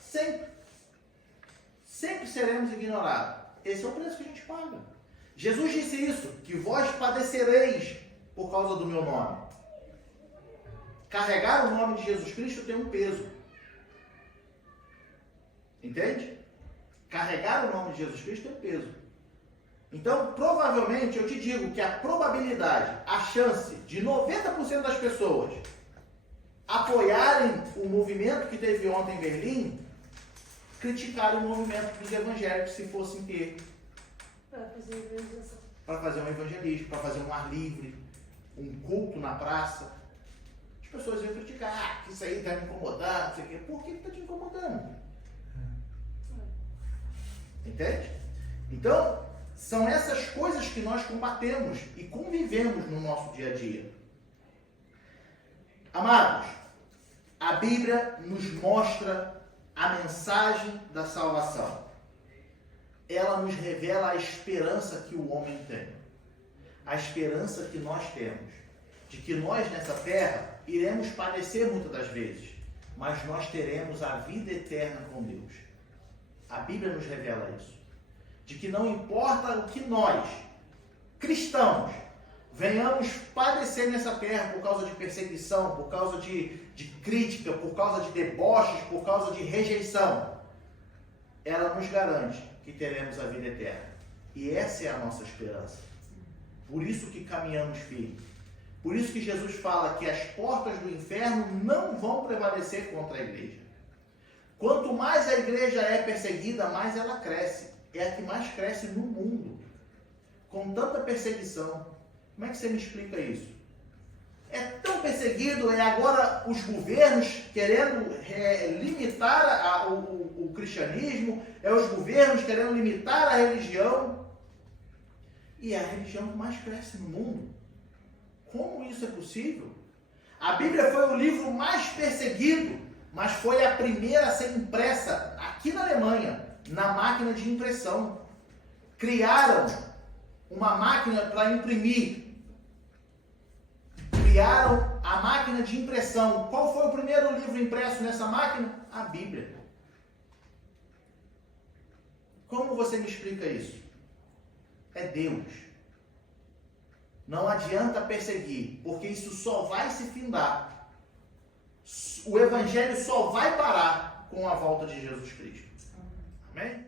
Sempre. Sempre seremos ignorados. Esse é o preço que a gente paga. Jesus disse isso, que vós padecereis por causa do meu nome. Carregar o nome de Jesus Cristo tem um peso. Entende? Carregar o nome de Jesus Cristo tem peso. Então, provavelmente, eu te digo que a probabilidade, a chance de 90% das pessoas apoiarem o movimento que teve ontem em Berlim, criticarem o movimento dos evangélicos se fossem ter. Para fazer um evangelismo, para fazer um ar livre, um culto na praça. As pessoas iam criticar, isso aí está me incomodando, não sei o quê. Por que está te incomodando? Entende? Então, são essas coisas que nós combatemos e convivemos no nosso dia a dia. Amados, a Bíblia nos mostra a mensagem da salvação. Ela nos revela a esperança que o homem tem. A esperança que nós temos. De que nós nessa terra iremos padecer muitas das vezes, mas nós teremos a vida eterna com Deus. A Bíblia nos revela isso. De que não importa o que nós, cristãos, venhamos padecer nessa terra por causa de perseguição, por causa de crítica, por causa de deboches, por causa de rejeição, ela nos garante que teremos a vida eterna. E essa é a nossa esperança. Por isso que caminhamos firme. Por isso que Jesus fala que as portas do inferno não vão prevalecer contra a igreja. Quanto mais a igreja é perseguida, mais ela cresce. É a que mais cresce no mundo. Com tanta perseguição. Como é que você me explica isso? É tão perseguido, é agora os governos querendo limitar o cristianismo, é os governos querendo limitar a religião. E é a religião que mais cresce no mundo. Como isso é possível? A Bíblia foi o livro mais perseguido, mas foi a primeira a ser impressa aqui na Alemanha, na máquina de impressão. Criaram uma máquina para imprimir. Criaram a máquina de impressão. Qual foi o primeiro livro impresso nessa máquina? A Bíblia. Como você me explica isso? É Deus. Não adianta perseguir, porque isso só vai se findar. O Evangelho só vai parar com a volta de Jesus Cristo. Amém?